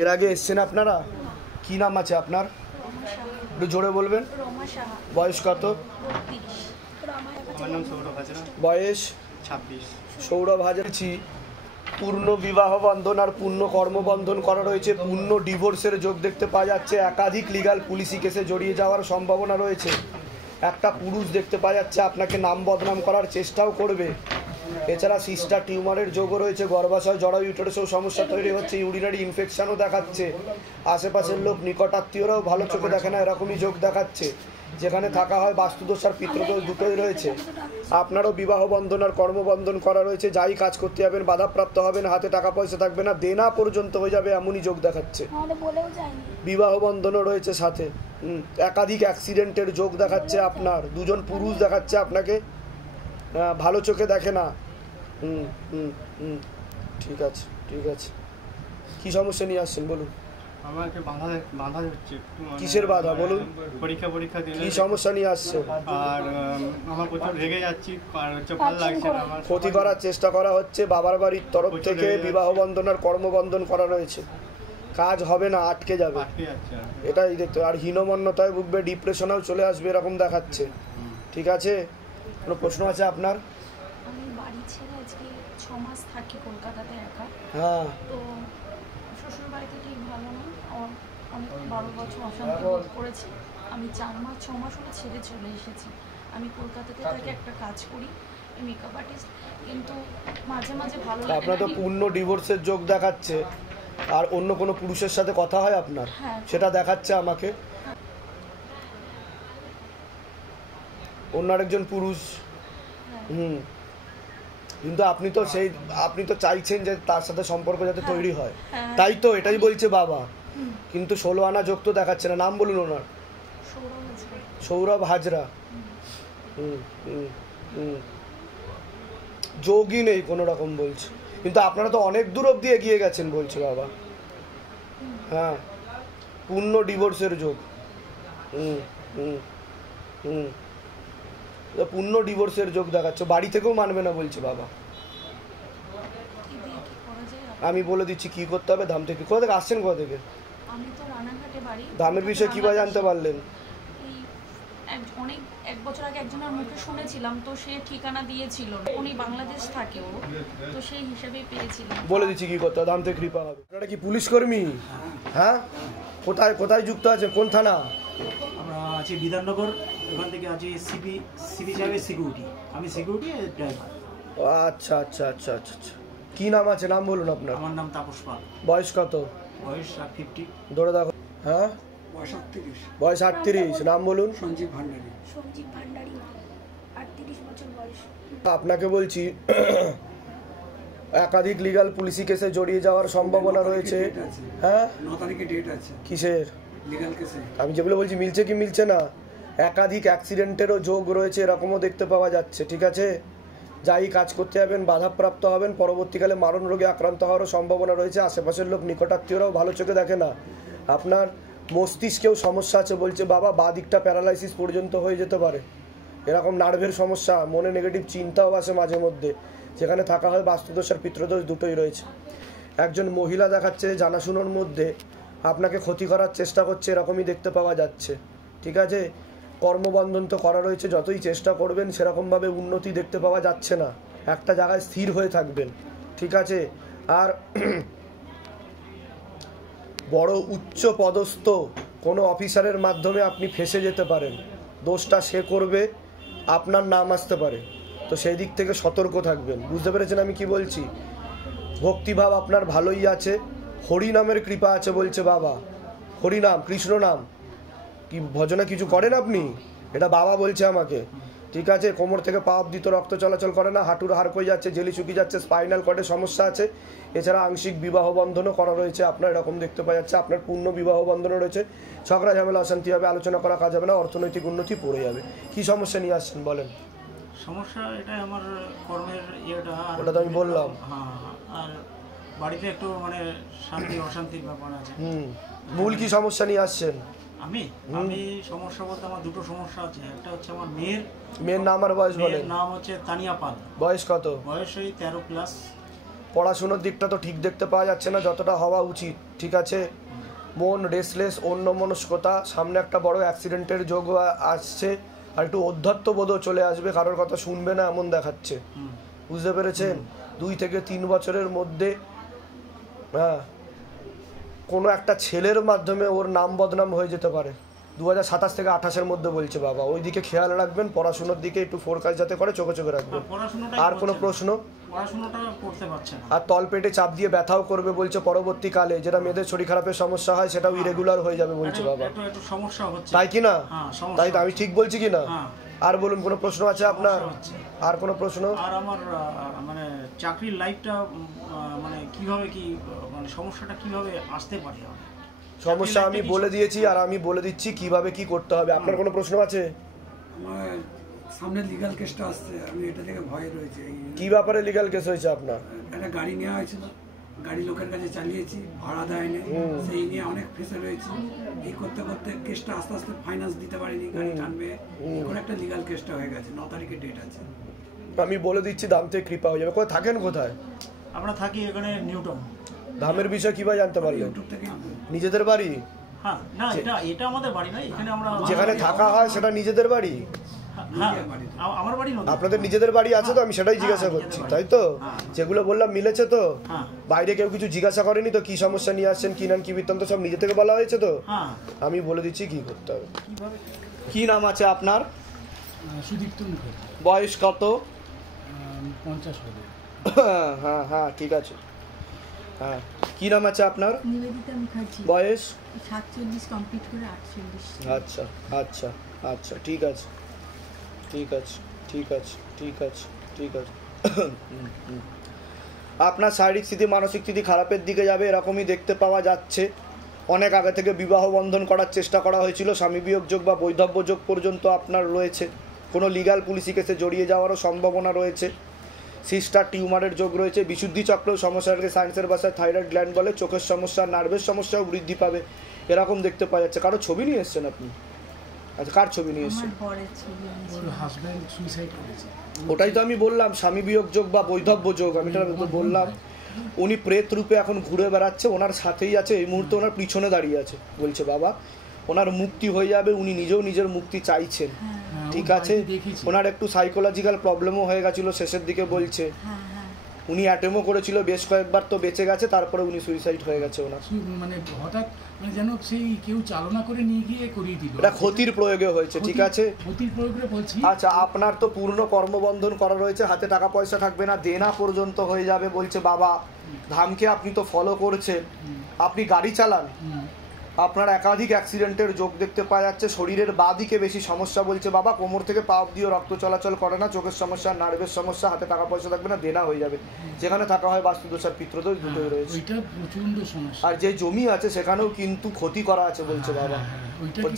এর আগে এসছেন আপনারা? কি নাম আছে আপনার? একটু জোরে বলবেন। বয়স কত? বয়স 26। সৌরভ হাজারছি। পূর্ণ বিবাহ বন্ধন আর পূর্ণ কর্মবন্ধন করা রয়েছে, পূর্ণ ডিভোর্সের যোগ দেখতে পাওয়া যাচ্ছে, একাধিক লিগাল পুলিশি কেসে জড়িয়ে যাওয়ার সম্ভাবনা রয়েছে। একটা পুরুষ দেখতে পাওয়া যাচ্ছে আপনাকে নাম বদনাম করার চেষ্টাও করবে। এছাড়া সিস্টার টিউমারের যোগও রয়েছে, গর্ভাশয় জরায়ু ইউটেরাসেও সমস্যা তৈরি হচ্ছে, ইউরিনারি ইনফেকশনও দেখাচ্ছে। আশেপাশের লোক নিকট আত্মীয়রাও ভালো চোখে দেখে না, এরকমই যোগ দেখাচ্ছে। যেখানে থাকা হয় বাস্তুদোষ আর পিতৃদোষ দুটোই রয়েছে। আপনারও বিবাহ বন্ধন আর কর্মবন্ধন করা রয়েছে, যাই কাজ করতে যাবেন বাধাপ্রাপ্ত হবেন, হাতে টাকা পয়সা থাকবে না, দেনা পর্যন্ত হয়ে যাবে এমনই যোগ দেখাচ্ছে। বিবাহ বন্ধনও রয়েছে সাথে। একাধিক অ্যাক্সিডেন্টের যোগ দেখাচ্ছে আপনার। দুজন পুরুষ দেখাচ্ছে আপনাকে, ভালো চোখে দেখে না। ঠিক আছে ঠিক আছে। কি সমস্যা নিয়ে আসছেন বলুন? আমাকে বাধা হচ্ছে। কিসের বাধা বলুন? পরীক্ষা দিলে। কি সমস্যা নিয়ে আসছে? আর আমার প্রচুর রেগে যাচ্ছি, আর হচ্ছে ভালো লাগছে না আমার। ক্ষতি করার চেষ্টা করা হচ্ছে, বাবার বাড়ির তরফ থেকে বিবাহ বন্ধন আর কর্মবন্ধন করা রয়েছে। কাজ হবে না, আটকে যাবে, এটাই দেখতে। আর হীনমন্যতায় ভুগবে, ডিপ্রেশনেও চলে আসবে, এরকম দেখাচ্ছে। ঠিক আছে, কোনো প্রশ্ন আছে আপনার? আমি বাড়ি ছেড়ে আজকে 6 মাস থাকি কলকাতাতে একা। হ্যাঁ। তো শ্বশুর বাড়িতে ঠিক ভালো না, অনেক 12 বছর অশান্তি বোধ করেছি। আমি 4 মাস 6 মাস হলো ছেড়ে চলে এসেছি। আমি কলকাতাতে থাকি, একটা কাজ করি, মেকআপ আর্টিস্ট। কিন্তু মাঝে মাঝে ভালো লাগে। আপনার তো পূর্ণ ডিভোর্সের যোগ দেখাচ্ছে। আর অন্য কোনো পুরুষের সাথে কথা হয় আপনার? সেটা দেখাচ্ছে আমাকে। অন্য আরেকজন পুরুষ। কিন্তু আপনি তো চাইছেন যে তার সাথে সম্পর্ক যাতে তৈরি হয়, তাই তো? এটাই বলছে বাবা। কিন্তু 16 আনা যোগ তো দেখাচ্ছে না। নাম বলুন ওনার। সৌরভ হাজরা। যোগই নেই কোনো রকম বলছে। কিন্তু আপনারা তো অনেক দূর অব্দি এগিয়ে গেছেন বলছে বাবা। হ্যাঁ, পূর্ণ ডিভোর্সের যোগ। পূর্ণ ডিভোর্সের যোগ দেখাচ্ছে, বাড়ি থেকেও মানবে না বলছে বাবা। আমি বলে দিচ্ছি কি করতে হবে। ধাম থেকে। কোথা থেকে আসছেন? কোথা থেকে? আমি তো রানাঘাটে বাড়ি। ধামের বিষয়ে কিভাবে জানতে পারলেন? অনেক 1 বছর আগে একজনের মুখে শুনেছিলাম, তো সে ঠিকানা দিয়েছিল। উনি বাংলাদেশ থাকে, তো সেই হিসাবেই পেয়েছিলাম। বলে দিচ্ছি কি করতে হবে, ধাম থেকে কৃপা হবে। আপনারা কি পুলিশ কর্মী? হ্যাঁ, কোথায় কোথায় যুক্ত আছে? কোন থানা? আমরা আছি বিধাননগর। ওখান থেকে আছি সিবি সাহেবের সিকিউরিটি। আমি সিকিউরিটি ড্রাইভার। আচ্ছা আচ্ছা আচ্ছা আচ্ছা আচ্ছা। কি নাম আছে? নাম বলুন আপনার। আমার নাম তাপস পাল। বয়স কত? বয়স 50। ধরে দেখো। হ্যাঁ, বয়স 38। নাম বলুন। সঞ্জীব ভান্ডারী। 38 বছর বয়স। আপনাকে বলছি একাধিক লিগাল পুলিশি কেসে জড়িয়ে যাওয়ার সম্ভাবনা রয়েছে। হ্যাঁ, 9 তারিখে ডেট আছে। কিসের? লিগাল কেসে। আমি যেগুলো বলছি মিলছে কি মিলছে না? একাধিক অ্যাক্সিডেন্টেরও যোগ রয়েছে, এরকমও দেখতে পাওয়া যাচ্ছে। ঠিক আছে, যাই কাজ করতে যাবেন বাধাপ্রাপ্ত হবেন, পরবর্তীকালে মারণ রোগে আক্রান্ত হওয়ারও সম্ভাবনা রয়েছে। আশেপাশের লোক নিকটাত্মীয়রাও ভালো চোখে দেখে না। আপনার মস্তিষ্কেও সমস্যা আছে বলছে বাবা, বাঁ দিকটা প্যারালাইসিস পর্যন্ত হয়ে যেতে পারে। এরকম নার্ভের সমস্যা, মনে নেগেটিভ চিন্তাও আসে মাঝে মধ্যে। যেখানে থাকা হয় বাস্তুদোষ আর পিতৃদোষ দুটোই রয়েছে। একজন মহিলা দেখাচ্ছে জানাশুনোর মধ্যে আপনাকে ক্ষতি করার চেষ্টা করছে, এরকমই দেখতে পাওয়া যাচ্ছে। ঠিক আছে, কর্মবন্ধন তো করা রয়েছে, যতই চেষ্টা করবেন সেরকমভাবে উন্নতি দেখতে পাওয়া যাচ্ছে না। একটা জায়গায় স্থির হয়ে থাকবেন। ঠিক আছে, আর বড় উচ্চ পদস্থ কোনো অফিসারের মাধ্যমে আপনি ফেঁসে যেতে পারেন। দোষটা সে করবে, আপনার নাম আসতে পারে, তো সেই দিক থেকে সতর্ক থাকবেন। বুঝতে পেরেছেন আমি কি বলছি? ভক্তিভাব আপনার ভালোই আছে, হরিনামের কৃপা আছে বলছে বাবা। হরিনাম, কৃষ্ণ নাম কি ভজনা কিছু করেন আপনি? এটা বাবা বলছে আমাকে। ঠিক আছে, কোমর থেকে পা অবধি তো রক্ত চলাচল করে না, হাঁটুর হাড় কই যাচ্ছে, জেলি শুকিয়ে যাচ্ছে, স্পাইনাল কর্ডে সমস্যা আছে। এছাড়া আংশিক বিবাহ বন্ধনও করা রয়েছে আপনার, এরকম দেখতে পাওয়া যাচ্ছে। আপনার পূর্ণ বিবাহ বন্ধনও রয়েছে। ঝগড়া ঝামেলা অশান্তি হবে, আলোচনা করা কাজ হবে না, অর্থনৈতিক উন্নতি পড়ে যাবে। কি সমস্যা নিয়ে আসছেন বলেন? সমস্যা এটাই আমার কর্মের ইয়েটা। ওটা তো আমি বললাম। হ্যাঁ, আর বাড়িতে একটু মানে শান্তি অশান্তির ব্যাপার আছে। মূল কি সমস্যা নিয়ে আসছেন? আমি সমস্যা বলতে আমার দুটো সমস্যা আছে। একটা হচ্ছে আমার মেয়ের নাম আর বয়স বলেন। নাম হচ্ছে তানিয়া পাল। বয়স কত? বয়স ওই 13+। পড়াশুনোর দিকটা তো ঠিক দেখতে পাওয়া যাচ্ছে না যতটা হওয়া উচিত, ঠিক আছে? মন রেসলেস, অন্যমনস্কতা, সামনে একটা বড় অ্যাক্সিডেন্টের যোগ আসছে, আর একটু অধ্যত্ববোধও চলে আসবে, কারোর কথা শুনবে না এমন দেখাচ্ছে, বুঝতে পেরেছেন? 2 থেকে 3 বছরের মধ্যে হ্যাঁ কোনো একটা ছেলের মাধ্যমে ওর নাম বদনাম হয়ে যেতে পারে। 2027 থেকে 28-এর মধ্যে বলছে বাবা, ওই দিকে খেয়াল রাখবেন, পড়াশোনার দিকে একটু ফোকাস যাতে করে, চোখে চোখে রাখবেন। আর কোনো প্রশ্ন? পড়াশোনাটা করতে পারছে না, আর তলপেটে চাপ দিয়ে ব্যথাও করবে বলছে পরবর্তীকালে, যেটা মেয়েদের শরীর খারাপের সমস্যা হয় সেটাও ইরেগুলার হয়ে যাবে বলছে বাবা, একটু সমস্যা হচ্ছে, তাই কি না? সমস্যা তাই তো আমি ঠিক বলছি কি না? হ্যাঁ। আর বলুন, কোনো প্রশ্ন আছে আপনার? হচ্ছে। আর কোনো প্রশ্ন? আর আমার মানে চাকরির লাইফটা মানে কিভাবে কি মানে সমস্যাটা কিভাবে আসতে পারে? সমস্যা আমি বলে দিয়েছি, আর আমি বলে দিচ্ছি কিভাবে কি করতে হবে। আপনার কোনো প্রশ্ন আছে? আমার সামনে লিগ্যাল কেসটা আসছে, আমি এটা থেকে ভয় রয়েছে। কি ব্যাপারে লিগ্যাল কেস হয়েছে আপনার? একটা গাড়ি নেওয়া হয়েছিল, গাড়ি লোকের কাছে চালিয়েছি, ভাড়া দেয়নি, সেই নিয়ে অনেক ফেসে রয়েছে। এই করতে করতে কেসটা আস্তে আস্তে ফাইন্যান্স দিতে পারিনি, গাড়ি টানবে, এখন একটা লিগ্যাল কেসটা হয়ে গেছে। 9 তারিখে ডেট আছে। আমি বলে দিচ্ছি, দাম থেকে কৃপা হয়ে যাবে। কোথায় থাকেন? কোথায়? আমরা থাকি এখানে নিউটন। দামের বিষয় কিভাবে জানতে পারলেন? ইউটিউব থেকে নিজেদের বাড়ি? হ্যাঁ, না এটা আমাদের বাড়ি না, এখানে আমরা যেখানে থাকা হয় সেটা নিজেদের বাড়ি? হ্যাঁ, আমার বাড়ি নদী। আপনাদের নিজেদের বাড়ি আছে তো? আমি সেটাই জিজ্ঞাসা করছি, তাই তো? যেগুলো বললাম মিলেছে তো? বাইরে কেউ কিছু জিজ্ঞাসা করেনি তো কি সমস্যা নিয়ে আসছেন, কি নাম, কি বৃত্তান্ত, সব নিজে থেকে বলা হয়েছে তো? আমি বলে দিচ্ছি কি করতে হবে। কি নাম আছে আপনার? সুদীপ্ত মুখার্জি। বয়স কত? 50 হবে। হ্যাঁ হ্যাঁ ঠিক আছে। হ্যাঁ, কি নাম আছে আপনার? নিবেদিতা মুখার্জি। বয়স? 47 কমপ্লিট করে 48। আচ্ছা আচ্ছা আচ্ছা, ঠিক আছে ঠিক আছে ঠিক আছে ঠিক আছে ঠিক আছে। আপনার শারীরিক স্থিতি, মানসিক স্থিতি খারাপের দিকে যাবে এরকমই দেখতে পাওয়া যাচ্ছে। অনেক আগে থেকে বিবাহ বন্ধন করার চেষ্টা করা হয়েছিল, স্বামী বিয়োগ যোগ বা বৈধব্য যোগ পর্যন্ত আপনার রয়েছে। কোনো লিগ্যাল পুলিশি কেসে জড়িয়ে যাওয়ারও সম্ভাবনা রয়েছে। সিস্টার টিউমারের যোগ রয়েছে। বিশুদ্ধি চক্রেও সমস্যাকে সায়েন্সের ভাষায় থাইরয়েড গ্ল্যান্ড বলে। চোখের সমস্যা, নার্ভের সমস্যাও বৃদ্ধি পাবে এরকম দেখতে পাওয়া যাচ্ছে। কারো ছবি নিয়ে এসছেন আপনি? আচ্ছা, কার ছবি নিয়ে এসছেন? আমার বরের ছবি আনছি। ওর হাজব্যান্ড সুইসাইড করেছে। ওটাই তো আমি বললাম, স্বামী বিয়োগ যোগ বা বৈধব্য যোগ। আমি তো বললাম উনি প্রেত রূপে এখন ঘুরে বেড়াচ্ছে, ওনার সাথেই আছে এই মুহূর্তে, ওনার পিছনে দাঁড়িয়ে আছে। বলছে বাবা ওনার মুক্তি হয়ে যাবে, উনি নিজেও নিজের মুক্তি চাইছেন, ঠিক আছে? ওনার একটু সাইকোলজিক্যাল প্রবলেমও হয়ে গেছিলো শেষের দিকে বলছে। উনি অ্যাটেম্পও করেছিল বেশ কয়েকবার, তো বেঁচে গেছে, তারপরে উনি সুইসাইড হয়ে গেছে ওনার। মানে হঠাৎ মানে যেন সেই কেউ চালনা করে নিয়ে গিয়ে করিয়ে দিল। এটা ক্ষতির প্রয়োগে হয়েছে, ঠিক আছে? ক্ষতির প্রয়োগে বলছি। আচ্ছা, আপনার তো পূর্ণ কর্মবন্ধন করা রয়েছে, হাতে টাকা পয়সা থাকবে না, দেনা পর্যন্ত হয়ে যাবে বলছে বাবা। ধামকে আপনি তো ফলো করছেন, আপনি গাড়ি চালান, আপনার একাধিক অ্যাক্সিডেন্টের যোগ দেখতে পাওয়া যাচ্ছে। শরীরের বাঁ দিকে বেশি সমস্যা বলছে বাবা, কোমর থেকে পা অব্দিও রক্ত চলাচল করে না, চোখের সমস্যা, নার্ভের সমস্যা, হাতে টাকা পয়সা থাকবে না, দেনা হয়ে যাবে। যেখানে থাকা হয় বাস্তুদোষ আর পিতৃদোষ দুটোই রয়েছে। ওইটা প্রচন্ড সমস্যা। আর যে জমি আছে সেখানেও কিন্তু ক্ষতি করা আছে বলছে বাবা।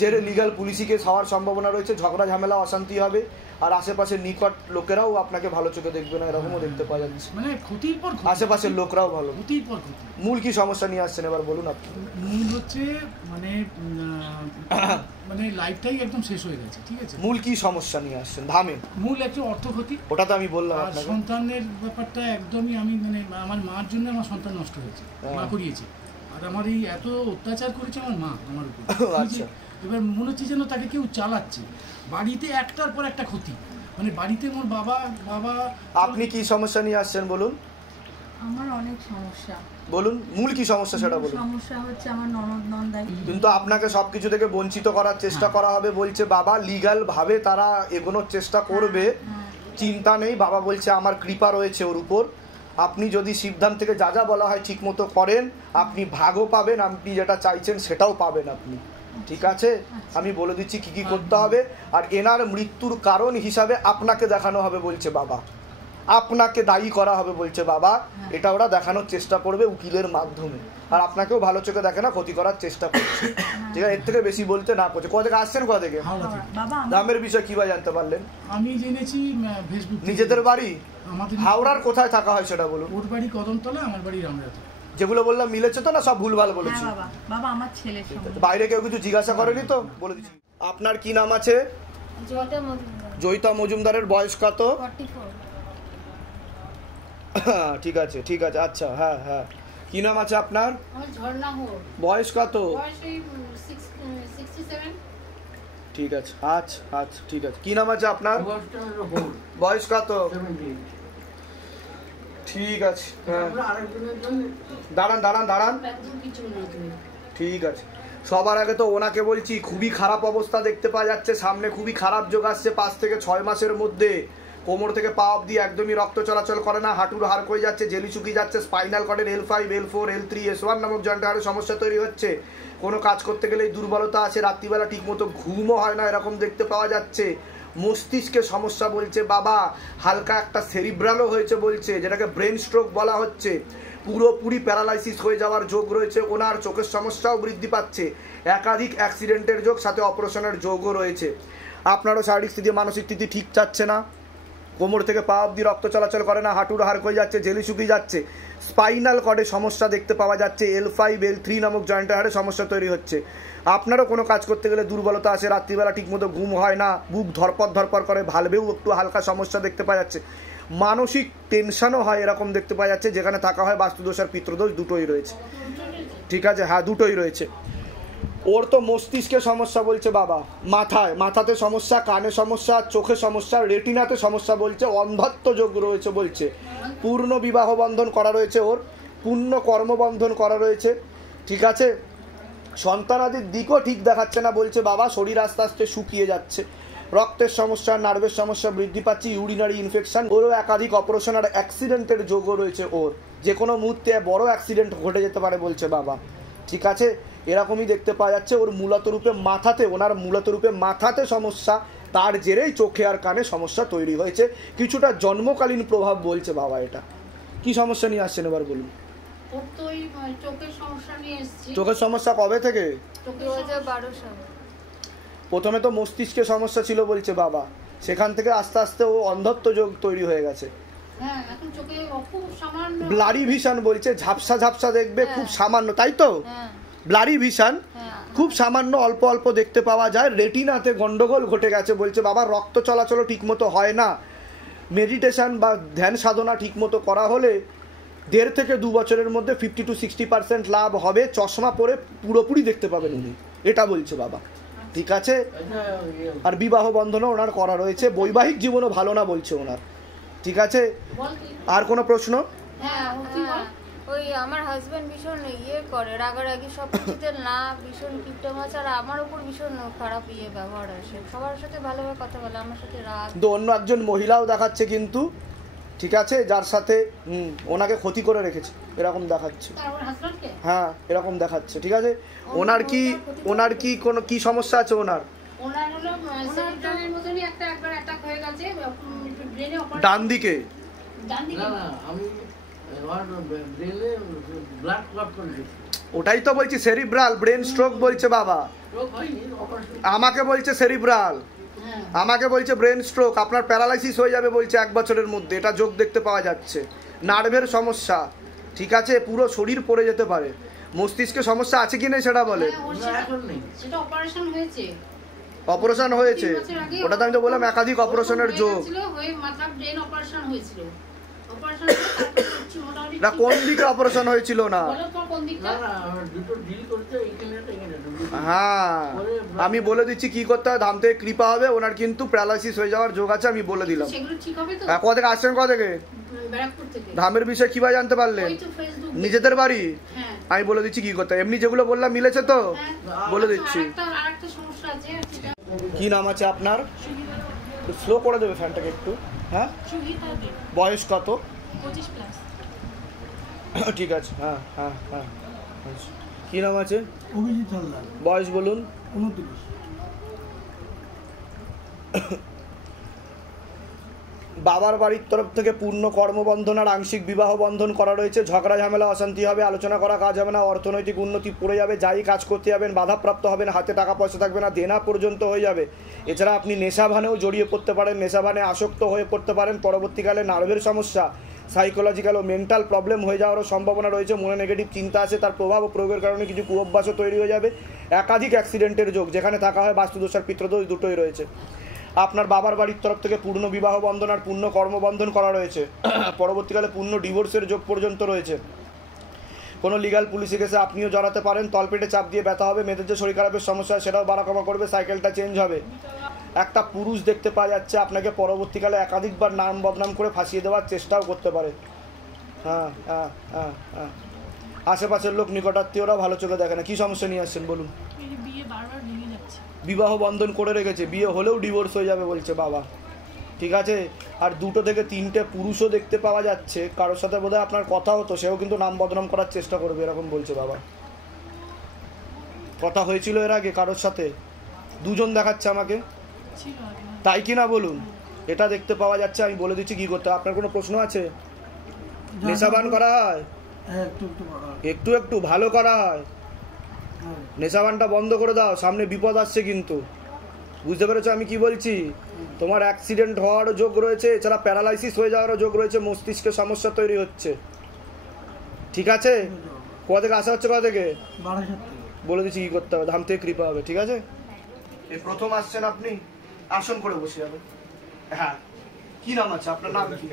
যে লিগ্যাল পুলিশি কেস হওয়ার সম্ভাবনা রয়েছে, ঝগড়া ঝামেলা অশান্তি হবে, আর আশেপাশের নিকট লোকেরাও আপনাকে ভালো চোখে দেখবে না, এরকমও দেখতে পাওয়া যাচ্ছে। মানে ক্ষতির পর ক্ষতি, আশেপাশের লোকরাও ভালো। ক্ষতির পর ক্ষতি। মূল কি সমস্যা নিয়ে আসছেন এবার বলুন আপনি? মূল হচ্ছে মানে মানে লাইফটাই একদম শেষ হয়ে গেছে, ঠিক আছে? মূল কি সমস্যা নিয়ে আসছেন ধামে? মূল একটা অর্থ ক্ষতি। ওটা তো আমি বললাম আর আপনাকে। সন্তানের ব্যাপারটা একদমই আমি মানে আমার মার জন্য আমার সন্তান নষ্ট হয়েছে, মা করিয়েছে। আর আমার এই এত অত্যাচার করেছে আমার মা আমার উপর। আচ্ছা, এবার মনে হচ্ছে যেন তাকে কেউ চালাচ্ছে। বাড়িতে একটার পর একটা ক্ষতি, মানে বাড়িতে আমার বাবা। আপনি কি সমস্যা নিয়ে আসছেন বলুন? আমার অনেক সমস্যা। বলুন মূল কি সমস্যা সেটা বলুন। সমস্যা হচ্ছে আমার ননদ নন্দাই। কিন্তু আপনাকে সবকিছু থেকে বঞ্চিত করার চেষ্টা করা হবে বলছে বাবা। লিগ্যাল ভাবে তারা এগোনোর চেষ্টা করবে, চিন্তা নেই। বাবা বলছে আমার কৃপা রয়েছে ওর উপর। আপনি যদি শিবধাম থেকে যা যা বলা হয় ঠিক মতো করেন, আপনি ভাগও পাবেন, আপনি যেটা চাইছেন সেটাও পাবেন আপনি, ঠিক আছে? আমি বলে দিচ্ছি কি কি করতে হবে। আর এনার মৃত্যুর কারণ হিসাবে আপনাকে দেখানো হবে বলছে বাবা, আপনাকে দায়ী করা হবে বলছে বাবা। এটা ওরা দেখানোর চেষ্টা করবে উকিলের মাধ্যমে, আর আপনাকেও ভালো চোখে দেখে না, ক্ষতি করার চেষ্টা করছে, ঠিক আছে? এর থেকে বেশি বলতে না করছে। কোথা থেকে আসছেন? কোথা থেকে? দামের বিষয় কিভাবে জানতে পারলেন? আমি জেনেছি ফেসবুক। নিজেদের বাড়ি? আমাদের হাওড়ার কোথায় থাকা হয় সেটা বলুন। ওর বাড়ি কদমতলা, আমার বাড়ি রামরাতে। যেগুলো বললাম মিলেছে তো না? সব ভুলভাল বলেছি? বাবা বাবা আমার ছেলে। বাইরে কেউ কিছু জিজ্ঞাসা করেনি তো? বলে দিচ্ছি। আপনার কি নাম আছে? জয়িতা মজুমদার। জয়িতা মজুমদারের বয়স কত? 44। ঠিক আছে ঠিক আছে, আচ্ছা হ্যাঁ হ্যাঁ। কি নাম আছে আপনার? আমার ঝর্ণা হোর। বয়স কত? বয়স এই 67। ঠিক আছে আচ্ছা আচ্ছা ঠিক আছে। কি নাম আছে আপনার? বয়স কত? ঠিক আছে হ্যাঁ, দাঁড়ান দাঁড়ান দাঁড়ান, একদম কিছু না তুমি। ঠিক আছে। সবার আগে তো ওনাকে বলছি খুবই খারাপ অবস্থা দেখতে পাওয়া যাচ্ছে, সামনে খুবই খারাপ যোগ আসছে 5 থেকে 6 মাসের মধ্যে। কোমর থেকে পা অবধি একদমই রক্ত চলাচল করে না, হাঁটুর হাড় কয়ে যাচ্ছে, জেলি শুকিয়ে যাচ্ছে, spinal কর্ডের L5 L4 L3 S1 নামক জয়েন্ট হাড়ের সমস্যা তৈরি হচ্ছে। কোনো কাজ করতে গেলে দুর্বলতা আছে, রাত্রিবেলা ঠিকমতো ঘুমও হয় না এরকম দেখতে পাওয়া যাচ্ছে। মস্তিষ্কে সমস্যা বলছে বাবা, হালকা একটা সেরিব্রালও হয়েছে বলছে, যেটাকে ব্রেন স্ট্রোক বলা হচ্ছে। পুরোপুরি প্যারালাইসিস হয়ে যাওয়ার যোগ রয়েছে ওনার, চোখের সমস্যাও বৃদ্ধি পাচ্ছে, একাধিক অ্যাক্সিডেন্টের যোগ, সাথে অপারেশনের যোগও রয়েছে। আপনারও শারীরিক স্থিতি মানসিক স্থিতি ঠিক চাচ্ছে না, কোমর থেকে পা অবধি রক্ত চলাচল করে না, হাঁটুর হাড় হয়ে যাচ্ছে, জেলি শুকিয়ে যাচ্ছে, স্পাইনাল কর্ডে সমস্যা দেখতে পাওয়া যাচ্ছে, L5 L3 নামক জয়েন্টের হাড়ে সমস্যা তৈরি হচ্ছে। আপনারও কোনো কাজ করতে গেলে দুর্বলতা আছে, রাত্রিবেলা ঠিকমতো ঘুম হয় না, বুক ধরপর করে, ভালভেও একটু হালকা সমস্যা দেখতে পাওয়া যাচ্ছে, মানসিক টেনশনও হয় এরকম দেখতে পাওয়া যাচ্ছে। যেখানে থাকা হয় বাস্তুদোষ আর পিতৃদোষ দুটোই রয়েছে, ঠিক আছে হ্যাঁ দুটোই রয়েছে। ওর তো মস্তিষ্কে সমস্যা বলছে বাবা, মাথাতে সমস্যা, কানে সমস্যা, চোখে সমস্যা, রেটিনাতে সমস্যা বলছে, অন্ধত্ব যোগ রয়েছে বলছে, পূর্ণ বিবাহ বন্ধন করা রয়েছে ওর, পূর্ণ কর্মবন্ধন করা রয়েছে, ঠিক আছে। সন্তানাদির দিকও ঠিক দেখাচ্ছে না বলছে বাবা, শরীর আস্তে আস্তে শুকিয়ে যাচ্ছে, রক্তের সমস্যা, নার্ভের সমস্যা বৃদ্ধি পাচ্ছে, ইউরিনারি ইনফেকশন, ওরও একাধিক অপারেশন আর অ্যাক্সিডেন্টের যোগও রয়েছে ওর, যে কোনো মুহূর্তে বড় অ্যাক্সিডেন্ট ঘটে যেতে পারে বলছে বাবা, ঠিক আছে। এরকমই দেখতে পাওয়া যাচ্ছে ওর ওনার মূলত রূপে মাথাতে সমস্যা, তার জেরেই চোখে আর কানে সমস্যা তৈরি হয়েছে, কিছুটা জন্মকালীন প্রভাব বলছে বাবা। এটা কি সমস্যা নিয়ে আসছেন এবার বলুন? ওর তো ওই চোখের সমস্যা নিয়ে এসেছি। চোখের সমস্যা কবে থেকে? 2012 সাল। প্রথমে তো মস্তিষ্কে সমস্যা ছিল বলছে বাবা, সেখান থেকে আস্তে আস্তে ও অন্ধত্ব যোগ তৈরি হয়ে গেছে। হ্যাঁ, এখন চোখে খুব সামান্য ব্লারি ভিশন বলছে, ঝাপসা ঝাপসা দেখবে, খুব সামান্য, তাই তো? ব্লারি ভিশন, খুব সামান্য অল্প অল্প দেখতে পাওয়া যায়, রেটিনাতে গন্ডগোল ঘটে গেছে বলছে বাবা, রক্ত চলাচলও ঠিকমতো হয় না, মেডিটেশন বা ধ্যান সাধনা ঠিকমতো করা হলে 1.5 থেকে 2 বছরের মধ্যে 50 to 60% লাভ হবে, চশমা পরে পুরোপুরি দেখতে পাবেন উনি, এটা বলছে বাবা, ঠিক আছে। আর বিবাহ বন্ধনও ওনার করা রয়েছে, বৈবাহিক জীবনও ভালো না বলছে ওনার, ঠিক আছে। আর কোনো প্রশ্ন? হ্যাঁ, ওই আমার হাজবেন্ড ভীষণ করে, রাগারাগি সব কিছুতে না, ভীষণ কিপটামাচ, আর আমার উপর ভীষণ খারাপ ব্যবহার আসে, সবার সাথে ভালোভাবে কথা বলে, আমার সাথে রাগ। তো অন্য একজন মহিলাও দেখাচ্ছে কিন্তু, ঠিক আছে, যার সাথে ওনাকে ক্ষতি করে রেখেছে এরকম দেখাচ্ছে, হ্যাঁ এরকম দেখাচ্ছে, ঠিক আছে। ওনার কি কোনো কি সমস্যা আছে ওনার? ওনার হলো সেরিব্রালের মতনই একটা একবার অ্যাটাক হয়ে গেছে ব্রেনে, ডান দিকে। ওটাই তো বলছি, সেরিব্রাল ব্রেন স্ট্রোক বলছে বাবা, আমাকে বলছে সেরিব্রাল, আমাকে বলছে ব্রেন স্ট্রোক, আপনার প্যারালাইসিস হয়ে যাবে বলছে 1 বছরের মধ্যে, এটা যোগ দেখতে পাওয়া যাচ্ছে। নার্ভের সমস্যা, ঠিক আছে, পুরো শরীর পড়ে যেতে পারে। মস্তিষ্কে সমস্যা আছে কি নেই সেটা বলে? সেটা অপারেশন হয়েছে, অপারেশন হয়েছে, ওটা তো আমি তো বললাম একাধিক অপারেশনের যোগ। মাথা ব্রেন অপারেশন হয়েছিল, না কোন দিকে অপারেশন হয়েছিল? না হ্যাঁ, আমি বলে দিচ্ছি কি করতে হয়, ধাম থেকে কৃপা হবে, ওনার কিন্তু প্যারালাইসিস হয়ে যাওয়ার যোগ আছে, আমি বলে দিলাম। কোথা থেকে আসছেন? কোথা থেকে? ধামের বিষয়ে কিভাবে জানতে পারলেন? নিজেদের বাড়ি? আমি বলে দিচ্ছি কি করতে হয়, এমনি যেগুলো বললাম মিলেছে তো, বলে দিচ্ছি। কি নাম আছে আপনার? স্লো করে দেবে ফ্যানটাকে একটু। হ্যাঁ, বয়স কত? 25+। ঠিক আছে, হ্যাঁ হ্যাঁ হ্যাঁ। কি নাম আছে? অভিজিৎ হালদার। বয়স বলুন? 29। বাবার বাড়ির তরফ থেকে পূর্ণ কর্মবন্ধন আর আংশিক বিবাহ বন্ধন করা রয়েছে, ঝগড়া ঝামেলা অশান্তি হবে, আলোচনা করা কাজ হবে না, অর্থনৈতিক উন্নতি পড়ে যাবে, যাই কাজ করতে যাবেন বাধাপ্রাপ্ত হবেন, হাতে টাকা পয়সা থাকবে না, দেনা পর্যন্ত হয়ে যাবে। এছাড়া আপনি নেশাভানেও জড়িয়ে পড়তে পারেন, নেশাভানে আসক্ত হয়ে পড়তে পারেন, পরবর্তীকালে নার্ভের সমস্যা, সাইকোলজিক্যাল ও মেন্টাল প্রবলেম হয়ে যাওয়ারও সম্ভাবনা রয়েছে, মনে নেগেটিভ চিন্তা আছে, তার প্রভাব ও প্রয়োগের কারণে কিছু কুঅভ্যাসও তৈরি হয়ে যাবে, একাধিক অ্যাক্সিডেন্টের যোগ, যেখানে থাকা হয় বাস্তুদোষ আর পিতৃদোষ দুটোই রয়েছে। আপনার বাবার বাড়ির তরফ থেকে পূর্ণ বিবাহ বন্ধন আর পূর্ণ কর্মবন্ধন করা রয়েছে। পরবর্তীকালে পূর্ণ ডিভোর্সের যোগ পর্যন্ত রয়েছে। কোনো লিগাল পুলিশি কেসে আপনিও জড়াতে পারেন। তলপেটে চাপ দিয়ে ব্যথা হবে, মেয়েদের যে শরীর খারাপের সমস্যা সেটাও বাড়া কমা করবে, সাইকেলটা চেঞ্জ হবে। একটা পুরুষ দেখতে পাওয়া যাচ্ছে আপনাকে পরবর্তীকালে একাধিকবার নাম বদনাম করে ফাঁসিয়ে দেওয়ার চেষ্টাও করতে পারে। হ্যাঁ হ্যাঁ হ্যাঁ হ্যাঁ, আশেপাশের লোক নিকটাত্মীয়রা ভালো চোখে দেখে না। কী সমস্যা নিয়ে আসছেন বলুন? বিয়ে বারবার ভেঙে যাচ্ছে। বিবাহ বন্ধন করে রেখেছে, বিয়ে হলেও ডিভোর্স হয়ে যাবে বলছে বাবা, ঠিক আছে। আর 2 থেকে 3টে পুরুষও দেখতে পাওয়া যাচ্ছে, কারোর সাথে বোধহয় আপনার কথা হতো, সেও কিন্তু নাম বদনাম করার চেষ্টা করবে এরকম বলছে বাবা। কথা হয়েছিল এর আগে কারোর সাথে? 2জন দেখাচ্ছে আমাকে, তাই কি না বলুন? এটা দেখতে পাওয়া যাচ্ছে। আমি বলে দিচ্ছি কি করতে। আপনার কোনো প্রশ্ন আছে? নেশাবান করা হয়, একটু একটু ভালো করা হয়, নেশাবানটা বন্ধ করে দাও, সামনে বিপদ আসছে কিন্তু, বুঝতে পেরেছো আমি কি বলছি? তোমার অ্যাক্সিডেন্ট হওয়ারও যোগ রয়েছে, এছাড়া প্যারালাইসিস হয়ে যাওয়ারও যোগ রয়েছে, মস্তিষ্কে সমস্যা তৈরি হচ্ছে, ঠিক আছে? কোথা থেকে আসা হচ্ছে? কোথা থেকে? বলে দিচ্ছি কি করতে হবে, ধাম থেকে কৃপা হবে, ঠিক আছে? এই প্রথম আসছেন আপনি, আসন করে বসে যাবেন। হ্যাঁ, কি নাম আছে আপনার? নাম কি?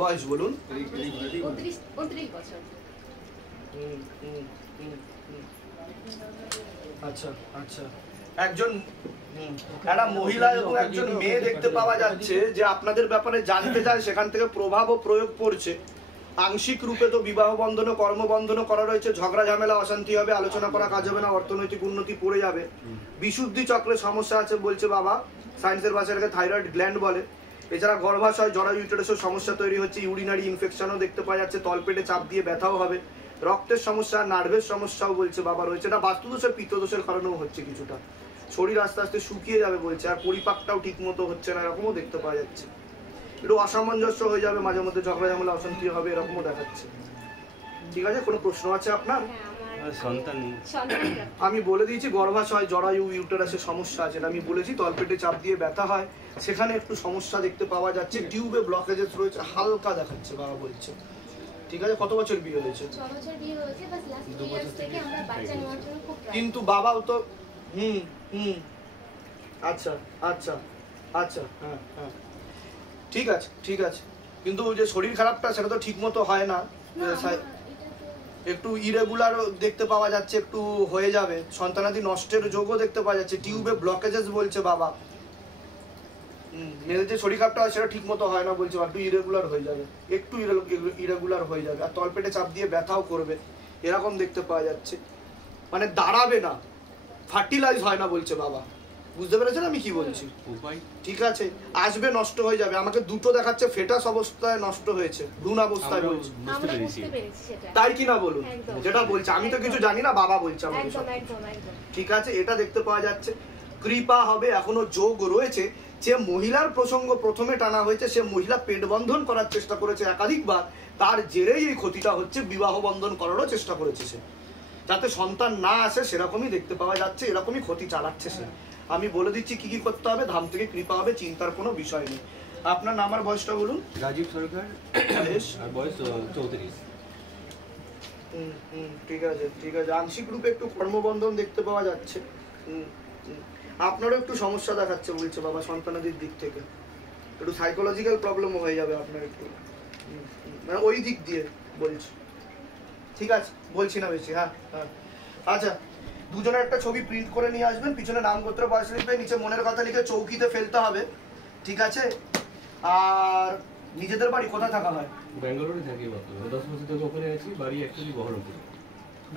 বয়স বলুন। 29 বছর। আচ্ছা আচ্ছা, একজন একটা মহিলা এবং একজন মেয়ে দেখতে পাওয়া যাচ্ছে যে আপনাদের ব্যাপারে জানতে চায়, সেখান থেকে প্রভাব ও প্রয়োগ পড়ছে। আংশিক রূপে তো বিবাহ বন্ধন ও কর্মবন্ধন করা রয়েছে, ঝগড়া ঝামেলা অশান্তি হবে, আলোচনা করা কাজ হবে না, অর্থনৈতিক উন্নতি পড়ে যাবে, বিশুদ্ধি চক্রের সমস্যা আছে বলছে বাবা, সায়েন্সের ভাষায় এটাকে থাইরয়েড গ্ল্যান্ড বলে। এছাড়া গর্ভাশয়, জরায়ু, ইউটেরাসের সমস্যা তৈরি হচ্ছে, ইউরিনারি ইনফেকশনও দেখতে পাওয়া যাচ্ছে, তলপেটে চাপ দিয়ে ব্যথাও হবে, রক্তের সমস্যা, নার্ভের সমস্যাও বলছে বাবা রয়েছে। এটা বাস্তুদোষের পিত্তদোষের কারণেও হচ্ছে কিছুটা, শরীর আস্তে আস্তে শুকিয়ে যাবে বলছে, আর পরিপাকটাও ঠিক মতো হচ্ছে না, এরকমও দেখতে পাওয়া যাচ্ছে। একটু অসামঞ্জস্য হয়ে যাবে, মাঝে মধ্যে ঝগড়া ঝামেলা অশান্তি হবে, এরকমও দেখাচ্ছে, ঠিক আছে? কোনো প্রশ্ন আছে আপনার? আমি বলে দিয়েছি গর্ভাশয়, জরায়ু, ইউটেরাসের সমস্যা আছে, আমি বলেছি তলপেটে চাপ দিয়ে ব্যথা হয়, সেখানে একটু সমস্যা দেখতে পাওয়া যাচ্ছে, টিউবে ব্লকেজেস রয়েছে, হালকা দেখাচ্ছে বাবা বলছে, ঠিক আছে? কত বছর বিয়ে হয়েছে? 6 বছর বিয়ে হয়েছে, বাস লাস্ট 2 ইয়ার্স থেকে আমরা বাচ্চা নেওয়ার জন্য খুব ট্রাই। কিন্তু বাবাও তো আচ্ছা আচ্ছা আচ্ছা, হ্যাঁ হ্যাঁ, ঠিক আছে ঠিক আছে, কিন্তু যে শরীর খারাপটা সেটা তো ঠিক মতো হয় না, একটু ইরেগুলার দেখতে পাওয়া যাচ্ছে, একটু হয়ে যাবে, সন্তানাদি নষ্টের যোগও দেখতে পাওয়া যাচ্ছে, টিউবে ব্লকেজেস বলছে বাবা। মেয়েদের যে শরীর খারাপটা হয় সেটা ঠিক মতো হয় না বলছে, একটু ইরেগুলার হয়ে যাবে, একটু ইরেগুলার হয়ে যাবে, আর তলপেটে চাপ দিয়ে ব্যথাও করবে, এরকম দেখতে পাওয়া যাচ্ছে। মানে দাঁড়াবে না, ফার্টিলাইজ হয় না বলছে বাবা, বুঝতে পেরেছেন আমি কি বলছি? ঠিক আছে, আসবে, নষ্ট হয়ে যাবে। আমাকে 2টো দেখাচ্ছে ফেটাস অবস্থায় নষ্ট হয়েছে, ভ্রূণ অবস্থায় বলছে, তাই কি না বলুন? যেটা বলছে আমি তো কিছু জানি না, বাবা বলছে আমাকে সব, ঠিক আছে? এটা দেখতে পাওয়া যাচ্ছে। কৃপা হবে, এখনো যোগ রয়েছে। যে মহিলার প্রসঙ্গ প্রথমে টানা হয়েছে, সে মহিলা পেট বন্ধন করার চেষ্টা করেছে একাধিকবার, তার জেরেই এই ক্ষতিটা হচ্ছে, বিবাহ বন্ধন করারও চেষ্টা করেছে সে, যাতে সন্তান না আসে, সেরকমই দেখতে পাওয়া যাচ্ছে, এরকমই ক্ষতি চালাচ্ছে সে। আমি বলে দিচ্ছি কি কি করতে হবে, ধাম থেকে কৃপা হবে, চিন্তার কোনো বিষয় নেই। আপনার নাম আর বয়সটা বলুন। রাজীব সরকার, আর বয়স 34। ঠিক আছে ঠিক আছে, আংশিক রূপে একটু কর্মবন্ধন দেখতে পাওয়া যাচ্ছে, আপনারও একটু সমস্যা দেখাচ্ছে বলছে বাবা, সন্তানাদির দিক থেকে একটু সাইকোলজিক্যাল প্রবলেমও হয়ে যাবে আপনার একটু, মানে ওই দিক দিয়ে বলছি, ঠিক আছে? বলছি না বেশি, হ্যাঁ হ্যাঁ। আচ্ছা, 2জনের একটা ছবি প্রিন্ট করে নিয়ে আসবেন, পিছনে নাম গোত্র বয়স লিখবে, নিচে মনের কথা লিখে চৌকিতে ফেলতে হবে, ঠিক আছে? আর নিজেদের বাড়ি কোথায় থাকা হয়? ব্যাঙ্গালোরে থাকি, 10 বছর থেকে ওখানে আছি, বাড়ি অ্যাকচুয়ালি বহরমপুরে।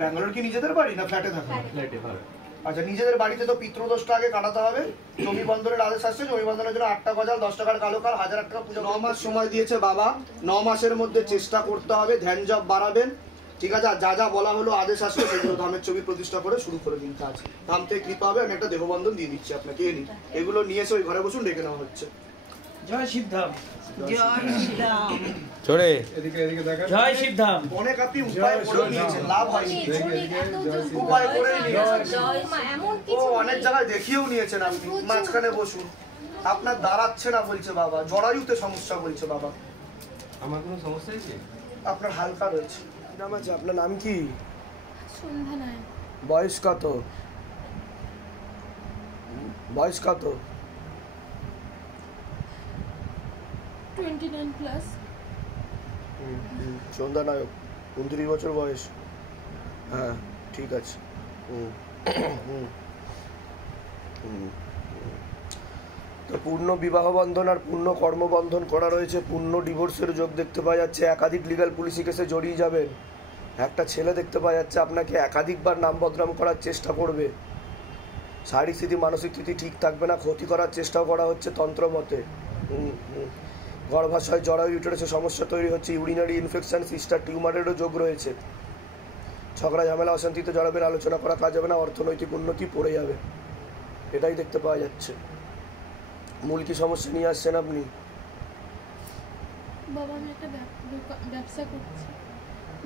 ব্যাঙ্গালোর কি নিজেদের বাড়ি না ফ্ল্যাটে থাকা? ফ্ল্যাটে, হ্যাঁ। আচ্ছা, নিজেদের বাড়িতে তো পিতৃদোষটা আগে কাটাতে হবে, জমি বন্ধনের আদেশ আসছে, জমি বন্ধনের জন্য 8টা গজাল, 10 টাকার কালো কাল, 1000 টাকা পূজা। 9 মাস সময় দিয়েছে বাবা, 9 মাসের মধ্যে চেষ্টা করতে হবে, ধ্যান জপ বাড়াবেন, ঠিক আছে? আর যা যা বলা হলো আদেশ আসলো, সেগুলো ধামের ছবি প্রতিষ্ঠা করে শুরু করে দিন কাজ, ধাম থেকে কৃপা হবে। আমি একটা দেহবন্ধন দিয়ে দিচ্ছি আপনাকে, এ নিন, এগুলো নিয়ে এসে ওই ঘরে বসুন, ডেকে নেওয়া হচ্ছে। জয় শিবধাম, জয় শ্রীরাম, চলে জয় শিবধাম। অনেক আপনি উপায় করে নিয়েছেন, লাভ হয়নি, উপায় করে নিয়েছেন, ও অনেক জায়গায় দেখিয়েও নিয়েছেন আপনি। মাঝখানে বসুন, আপনার দাঁড়াচ্ছে না বলছে বাবা, জরায়ুতে সমস্যা বলছে বাবা। আমার কোনো সমস্যা আছে? আপনার হালকা রয়েছে। নাম আছে আপনার? নাম কি? সন্ধ্যা নাই। বয়স কত? বয়স কত? 29 প্লাস। সন্ধ্যা নায়ক, 29 বছর বয়স। হ্যাঁ ঠিক আছে। তো পূর্ণ বিবাহ বন্ধন আর পূর্ণ কর্মবন্ধন করা রয়েছে, পূর্ণ ডিভোর্সের যোগ দেখতে পাওয়া যাচ্ছে, একাধিক লিগ্যাল পুলিশি কেসে জড়িয়ে যাবেন। একটা ছেলে দেখতে পাওয়া যাচ্ছে আপনাকে একাধিকবার নাম বদনাম করার চেষ্টা করবে, শারীরিক স্থিতি মানসিক স্থিতি ঠিক থাকবে না, ক্ষতি করার চেষ্টাও করা হচ্ছে তন্ত্র মতে। গর্ভাশয় জরায়ু ইউটেরাসে সমস্যা তৈরি হচ্ছে, ইউরিনারি ইনফেকশন, সিস্টার টিউমারেরও যোগ রয়েছে, ঝগড়া ঝামেলা অশান্তিতে জড়াবেন, আলোচনা করা কাজ হবে না, অর্থনৈতিক উন্নতি পড়ে যাবে, এটাই দেখতে পাওয়া যাচ্ছে। মূল কি সমস্যা নিয়ে আসছেন আপনি? বাবা আমি একটা ব্যবসা করছি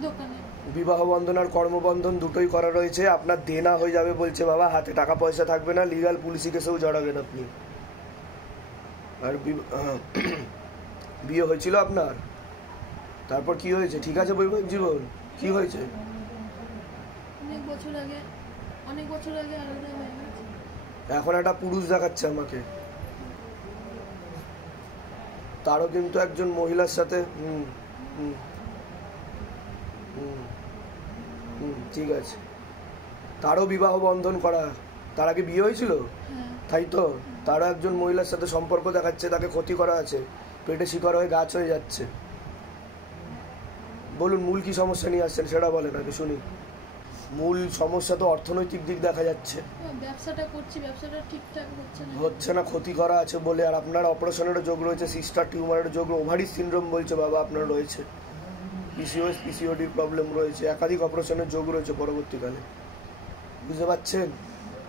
দোকানে। বিবাহ বন্ধন আর কর্মবন্ধন দুটোই করা রয়েছে, আপনার দেনা হয়ে যাবে বলছে বাবা, হাতে টাকা পয়সা থাকবে না, লিগাল পুলিশি কেসেও জড়াবেন আপনি। আর বিয়ে হয়েছিল আপনার? তারপর কি হয়েছে? ঠিক আছে বৈবাহিক জীবন? কি হয়েছে? অনেক বছর আগে আলাদা হয়ে গেছে। এখন একটা পুরুষ দেখাচ্ছে আমাকে, তারও কিন্তু একজন মহিলার সাথে ঠিক আছে, তারও বিবাহ বন্ধন করা, তার আগে বিয়ে হয়েছিল তাই তো, তারও একজন মহিলার সাথে সম্পর্ক দেখাচ্ছে, তাকে ক্ষতি করা আছে, পেটে শিকড় হয়ে গাছ হয়ে যাচ্ছে। বলুন মূল কি সমস্যা নিয়ে আসছেন সেটা বলেন আগে শুনি। মূল সমস্যা তো অর্থনৈতিক দিক দেখা যাচ্ছে, ব্যবসাটা করছি, ব্যবসাটা ঠিকঠাক হচ্ছে না, ক্ষতি করা আছে বলে। আর আপনার অপারেশনেরও যোগ রয়েছে, সিস্টার টিউমারের যোগ, ওভারি সিনড্রোম বলছে বাবা আপনার রয়েছে, পিসিওএস পিসিওডির প্রবলেম রয়েছে, একাধিক অপারেশনের যোগ রয়েছে পরবর্তীকালে, বুঝতে পারছেন?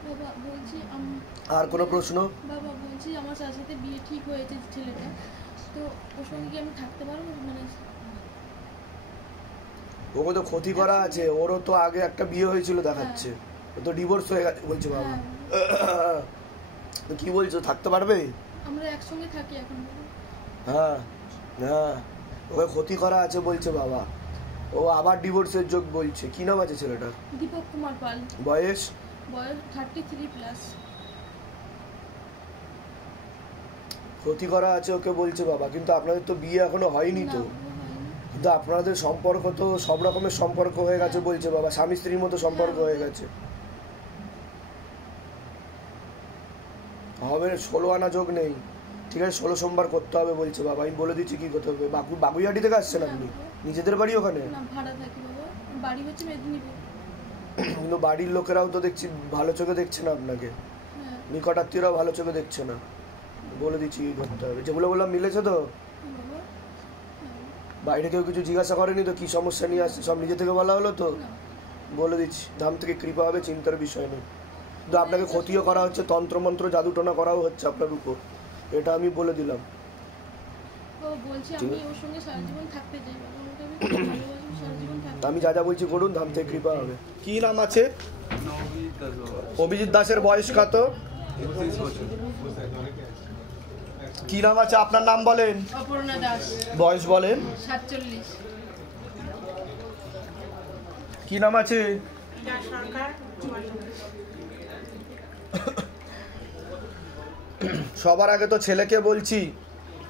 বাবা বলছি আর কোনো প্রশ্ন? বাবা বলছি আমার সাথে বিয়ে ঠিক হয়েছে ছেলেটা, তো ওর সঙ্গে কি আমি থাকতে পারবো? মানে ওকে তো ক্ষতি করা আছে, ওরও তো আগে একটা বিয়ে হয়েছিল দেখাচ্ছে, ও তো ডিভোর্স হয়ে গেছে বলছে বাবা। তো কি বলছো, থাকতে পারবে? আমরা একসঙ্গে থাকি এখন। হ্যাঁ হ্যাঁ, ওকে ক্ষতি করা আছে বলছে বাবা, ও আবার ডিভোর্সের যোগ বলছে। কি নাম আছে ছেলেটার? দীপক কুমার পাল। বয়স? 33 প্লাস। ক্ষতি করা আছে ওকে বলছে বাবা, কিন্তু আপনাদের তো বিয়ে এখনো হয়নি তো, কিন্তু আপনাদের সম্পর্ক তো সব রকমের সম্পর্ক হয়ে গেছে বলছে বাবা, স্বামী স্ত্রীর মতো সম্পর্ক হয়ে গেছে। হবে 16 আনা যোগ নেই, ঠিক আছে 16 সোমবার করতে হবে বলছে বাবা, আমি বলে দিচ্ছি কি করতে হবে। বাগুইহাটি থেকে আসছেন আপনি? নিজেদের বাড়ি ওখানে? না ভাড়া থাকি বাবা, বাড়ি হচ্ছে মেদিনীপুর। কিন্তু বাড়ির লোকেরাও তো দেখছি ভালো চোখে দেখছে না আপনাকে, নিকটাত্মীয়রাও ভালো চোখে দেখছে না, বলে দিচ্ছি কি করতে হবে। যেগুলো বললাম মিলেছে তো? বাইরে কেউ কিছু জিজ্ঞাসা করেনি তো কি সমস্যা নিয়ে আসছে, সব নিজে থেকে বলা হলো তো? বলে দিচ্ছি, ধাম থেকে কৃপা হবে, চিন্তার বিষয় নেই। কিন্তু আপনাকে ক্ষতিও করা হচ্ছে, তন্ত্রমন্ত্র জাদুটোনা করাও হচ্ছে আপনার উপর, এটা আমি বলে দিলাম। আমি যা যা বলছি করুন, ধাম থেকে কৃপা হবে। কি নাম আছে? অভিজিৎ দাসের বয়স কত? কি নাম আছে আপনার? নাম বলেন। অপর্ণা দাস। বয়স বলেন। 47। কি নাম আছে? সবার আগে তো ছেলেকে বলছি,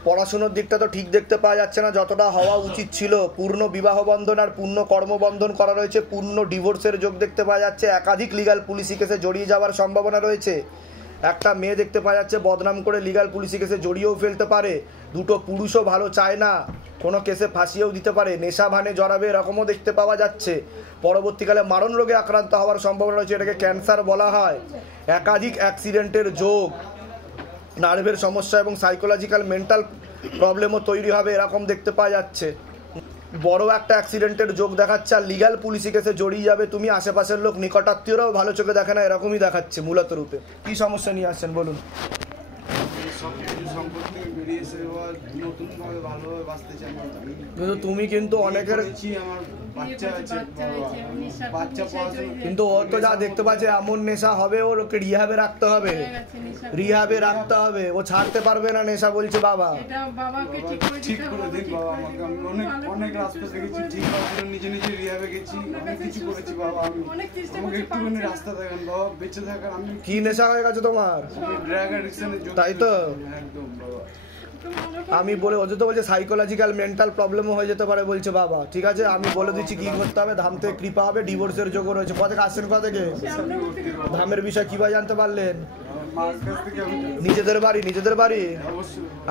পড়াশোনার দিকটা তো ঠিক দেখতে পাওয়া যাচ্ছে না যতটা হওয়া উচিত ছিল। পূর্ণ বিবাহ বন্ধন আর পূর্ণ কর্মবন্ধন করা রয়েছে, পূর্ণ ডিভোর্সের যোগ দেখতে পাওয়া যাচ্ছে, একাধিক লিগাল পুলিশি কেসে জড়িয়ে যাওয়ার সম্ভাবনা রয়েছে। একটা মেয়ে দেখতে পাওয়া যাচ্ছে বদনাম করে লিগাল পুলিশি কেসে জড়িয়েও ফেলতে পারে, দুটো পুরুষও ভালো চায় না, কোনো কেসে ফাঁসিয়েও দিতে পারে, নেশা ভানে জড়াবে এরকমও দেখতে পাওয়া যাচ্ছে। পরবর্তীকালে মারণ রোগে আক্রান্ত হওয়ার সম্ভাবনা রয়েছে, এটাকে ক্যান্সার বলা হয়। একাধিক অ্যাক্সিডেন্টের যোগ, নার্ভের সমস্যা এবং সাইকোলজিক্যাল মেন্টাল প্রবলেমও তৈরি হবে এরকম দেখতে পাওয়া যাচ্ছে। বড় একটা অ্যাক্সিডেন্টের যোগ দেখাচ্ছে, আর লিগাল পুলিশি কেসে জড়িয়ে যাবে তুমি, আশেপাশের লোক নিকটাত্মীয়রাও ভালো চোখে দেখে না এরকমই দেখাচ্ছে মূলত রূপে। কি সমস্যা নিয়ে আসছেন বলুন? কিন্তু তুমি কিন্তু অনেকের, কিন্তু ও তো যা দেখতে পাচ্ছে এমন নেশা হবে, ওর ওকে রিহাবে রাখতে হবে, রিহাবে রাখতে হবে, ও ছাড়তে পারবে না নেশা বলছে বাবা। ঠিক করে দেখ বাবা, আমাকে আমি অনেক রাস্তা দেখেছি, ঠিক করে নিজে নিজে রিহাবে গেছি, অনেক কিছু করেছি বাবা, আমি আমাকে একটুখানি রাস্তা দেখান বাবা, বেঁচে থাকার। আমি কি নেশা হয়ে গেছে তোমার? ড্রাগ অ্যাডিকশনের, তাই তো? একদম বাবা। আমি বলে ওদের তো বলছে সাইকোলজিক্যাল মেন্টাল প্রবলেমও হয়ে যেতে পারে বলছে বাবা। ঠিক আছে, আমি বলে দিচ্ছি কি করতে হবে। ধাম থেকে কৃপা হবে, ডিভোর্সের যোগ্য রয়েছে। কোথা থেকে আসছেন, কোথা থেকে? ধামের বিষয় কিভাবে জানতে পারলেন? নিজেদের বাড়ি, নিজেদের বাড়ি।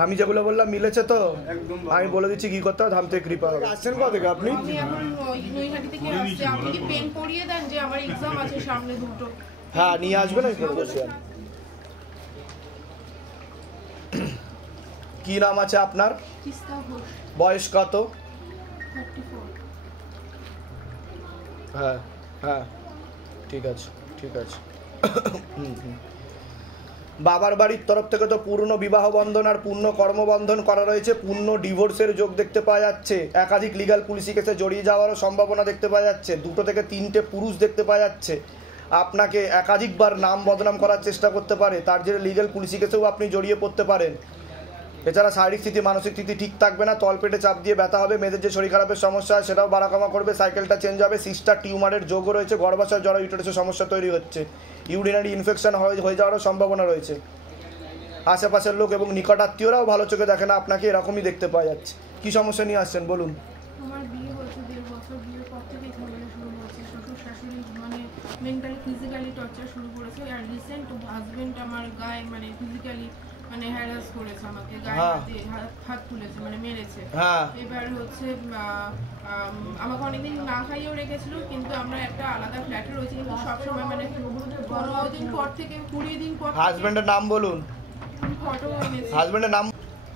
আমি যেগুলো বললাম মিলেছে তো? আমি বলে দিচ্ছি কি করতে হবে, ধাম থেকে কৃপা হবে। আসছেন কোথা থেকে আপনি? হ্যাঁ, নিয়ে আসবেন, আমি করে বসে। কি নাম আছে আপনার? বয়স কত? হ্যাঁ হ্যাঁ, ঠিক আছে ঠিক আছে। বাবার বাড়ির তরফ থেকে তো পূর্ণ বিবাহ বন্ধন আর পূর্ণ কর্মবন্ধন করা রয়েছে, পূর্ণ ডিভোর্সের যোগ দেখতে পাওয়া যাচ্ছে, একাধিক লিগ্যাল পুলিশি কেসে জড়িয়ে যাওয়ারও সম্ভাবনা দেখতে পাওয়া যাচ্ছে, 2 থেকে 3টে পুরুষ দেখতে পাওয়া যাচ্ছে। আপনাকে একাধিকবার নাম বদনাম করার চেষ্টা করতে পারে, তার জন্য লিগ্যাল পুলিশি কেসেও আপনি জড়িয়ে পড়তে পারেন। এছাড়া শারীরিক স্থিতি, মানসিক স্থিতি ঠিক থাকবে না, তলপেটে চাপ দিয়ে ব্যথা হবে, মেয়েদের যে শরীর খারাপের সমস্যা সেটাও বাড়া কমা করবে, সাইকেলটা চেঞ্জ হবে, সিস্টার টিউমারের যোগও রয়েছে, গর্ভাশয় জরা ইউটেরাসের সমস্যা তৈরি হচ্ছে, ইউরিনারি ইনফেকশন হয়ে যাওয়ারও সম্ভাবনা রয়েছে। আশেপাশের লোক এবং নিকটাত্মীয়রাও ভালো চোখে দেখে না আপনাকে, এরকমই দেখতে পাওয়া যাচ্ছে। কি সমস্যা নিয়ে আসছেন বলুন? আমার বিয়ে হয়েছে 1.5 বছর, বিয়ের পর থেকেই ঝামেলা শুরু হয়েছে। শ্বশুর শাশুড়ি মানে মেন্টালি ফিজিক্যালি টর্চার শুরু করেছে, আর রিসেন্ট হাজবেন্ড আমার গায়ে মানে ফিজিক্যালি মানে হ্যারাস করেছে, আমাকে গায়ে হাত তুলেছে, মানে মেরেছে। এবার হচ্ছে আমাকে অনেকদিন না খাইয়েও রেখেছিল, কিন্তু আমরা একটা আলাদা ফ্ল্যাটে রয়েছি, কিন্তু সবসময় মানে 15 দিন পর থেকে 20 দিন পর। হাজবেন্ডের নাম বলুন। ফটো এনেছি। হাজবেন্ডের নাম?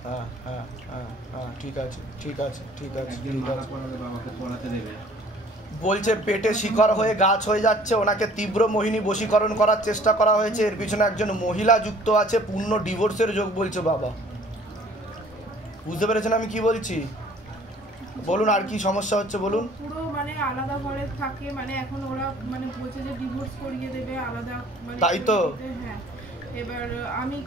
হ্যাঁ হ্যাঁ হ্যাঁ হ্যাঁ, ঠিক আছে ঠিক আছে ঠিক আছে ঠিক আছে। বলছে পেটে শিকড় হয়ে গাছ হয়ে যাচ্ছে, ওনাকে তীব্র মোহিনী বশীকরণ করার চেষ্টা করা হয়েছে, এর পিছনে একজন মহিলা যুক্ত আছে, পূর্ণ ডিভোর্সের যোগ বলছে বাবা। বুঝতে পেরেছেন আমি কি বলছি? বলুন আর কি সমস্যা হচ্ছে বলুন। পুরো মানে আলাদা ঘরে থাকে, মানে এখন ওরা মানে বলছে যে ডিভোর্স করিয়ে দেবে আলাদা, মানে তাই তো? হ্যাঁ, এবার আমি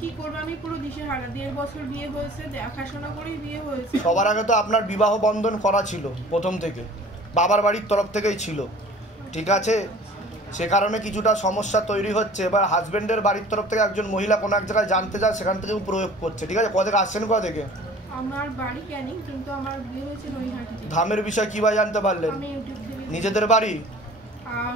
কি করব, আমি পুরো দিশেহারা। 1.5 বছর বিয়ে হয়েছে, দেখাশোনা করেই বিয়ে হয়েছে। সবার আগে তো আপনার বিবাহ বন্ধন করা ছিল প্রথম থেকে, বাবার বাড়ির তরফ থেকেই ছিল, ঠিক আছে? সে কারণে কিছুটা সমস্যা তৈরি হচ্ছে। এবার হাজবেন্ডের বাড়ির তরফ থেকে একজন মহিলা কোনো এক জায়গায় জানতে যায়, সেখান থেকেও প্রয়োগ করছে, ঠিক আছে? কোথা থেকে আসছেন, কোথা থেকে? আমার বাড়ি ক্যানিং, কিন্তু আমার বিয়ে হয়েছে নৈহাটিতে। ধামের বিষয় কিভাবে জানতে পারলেন? আমি ইউটিউব থেকে। নিজেদের বাড়ি?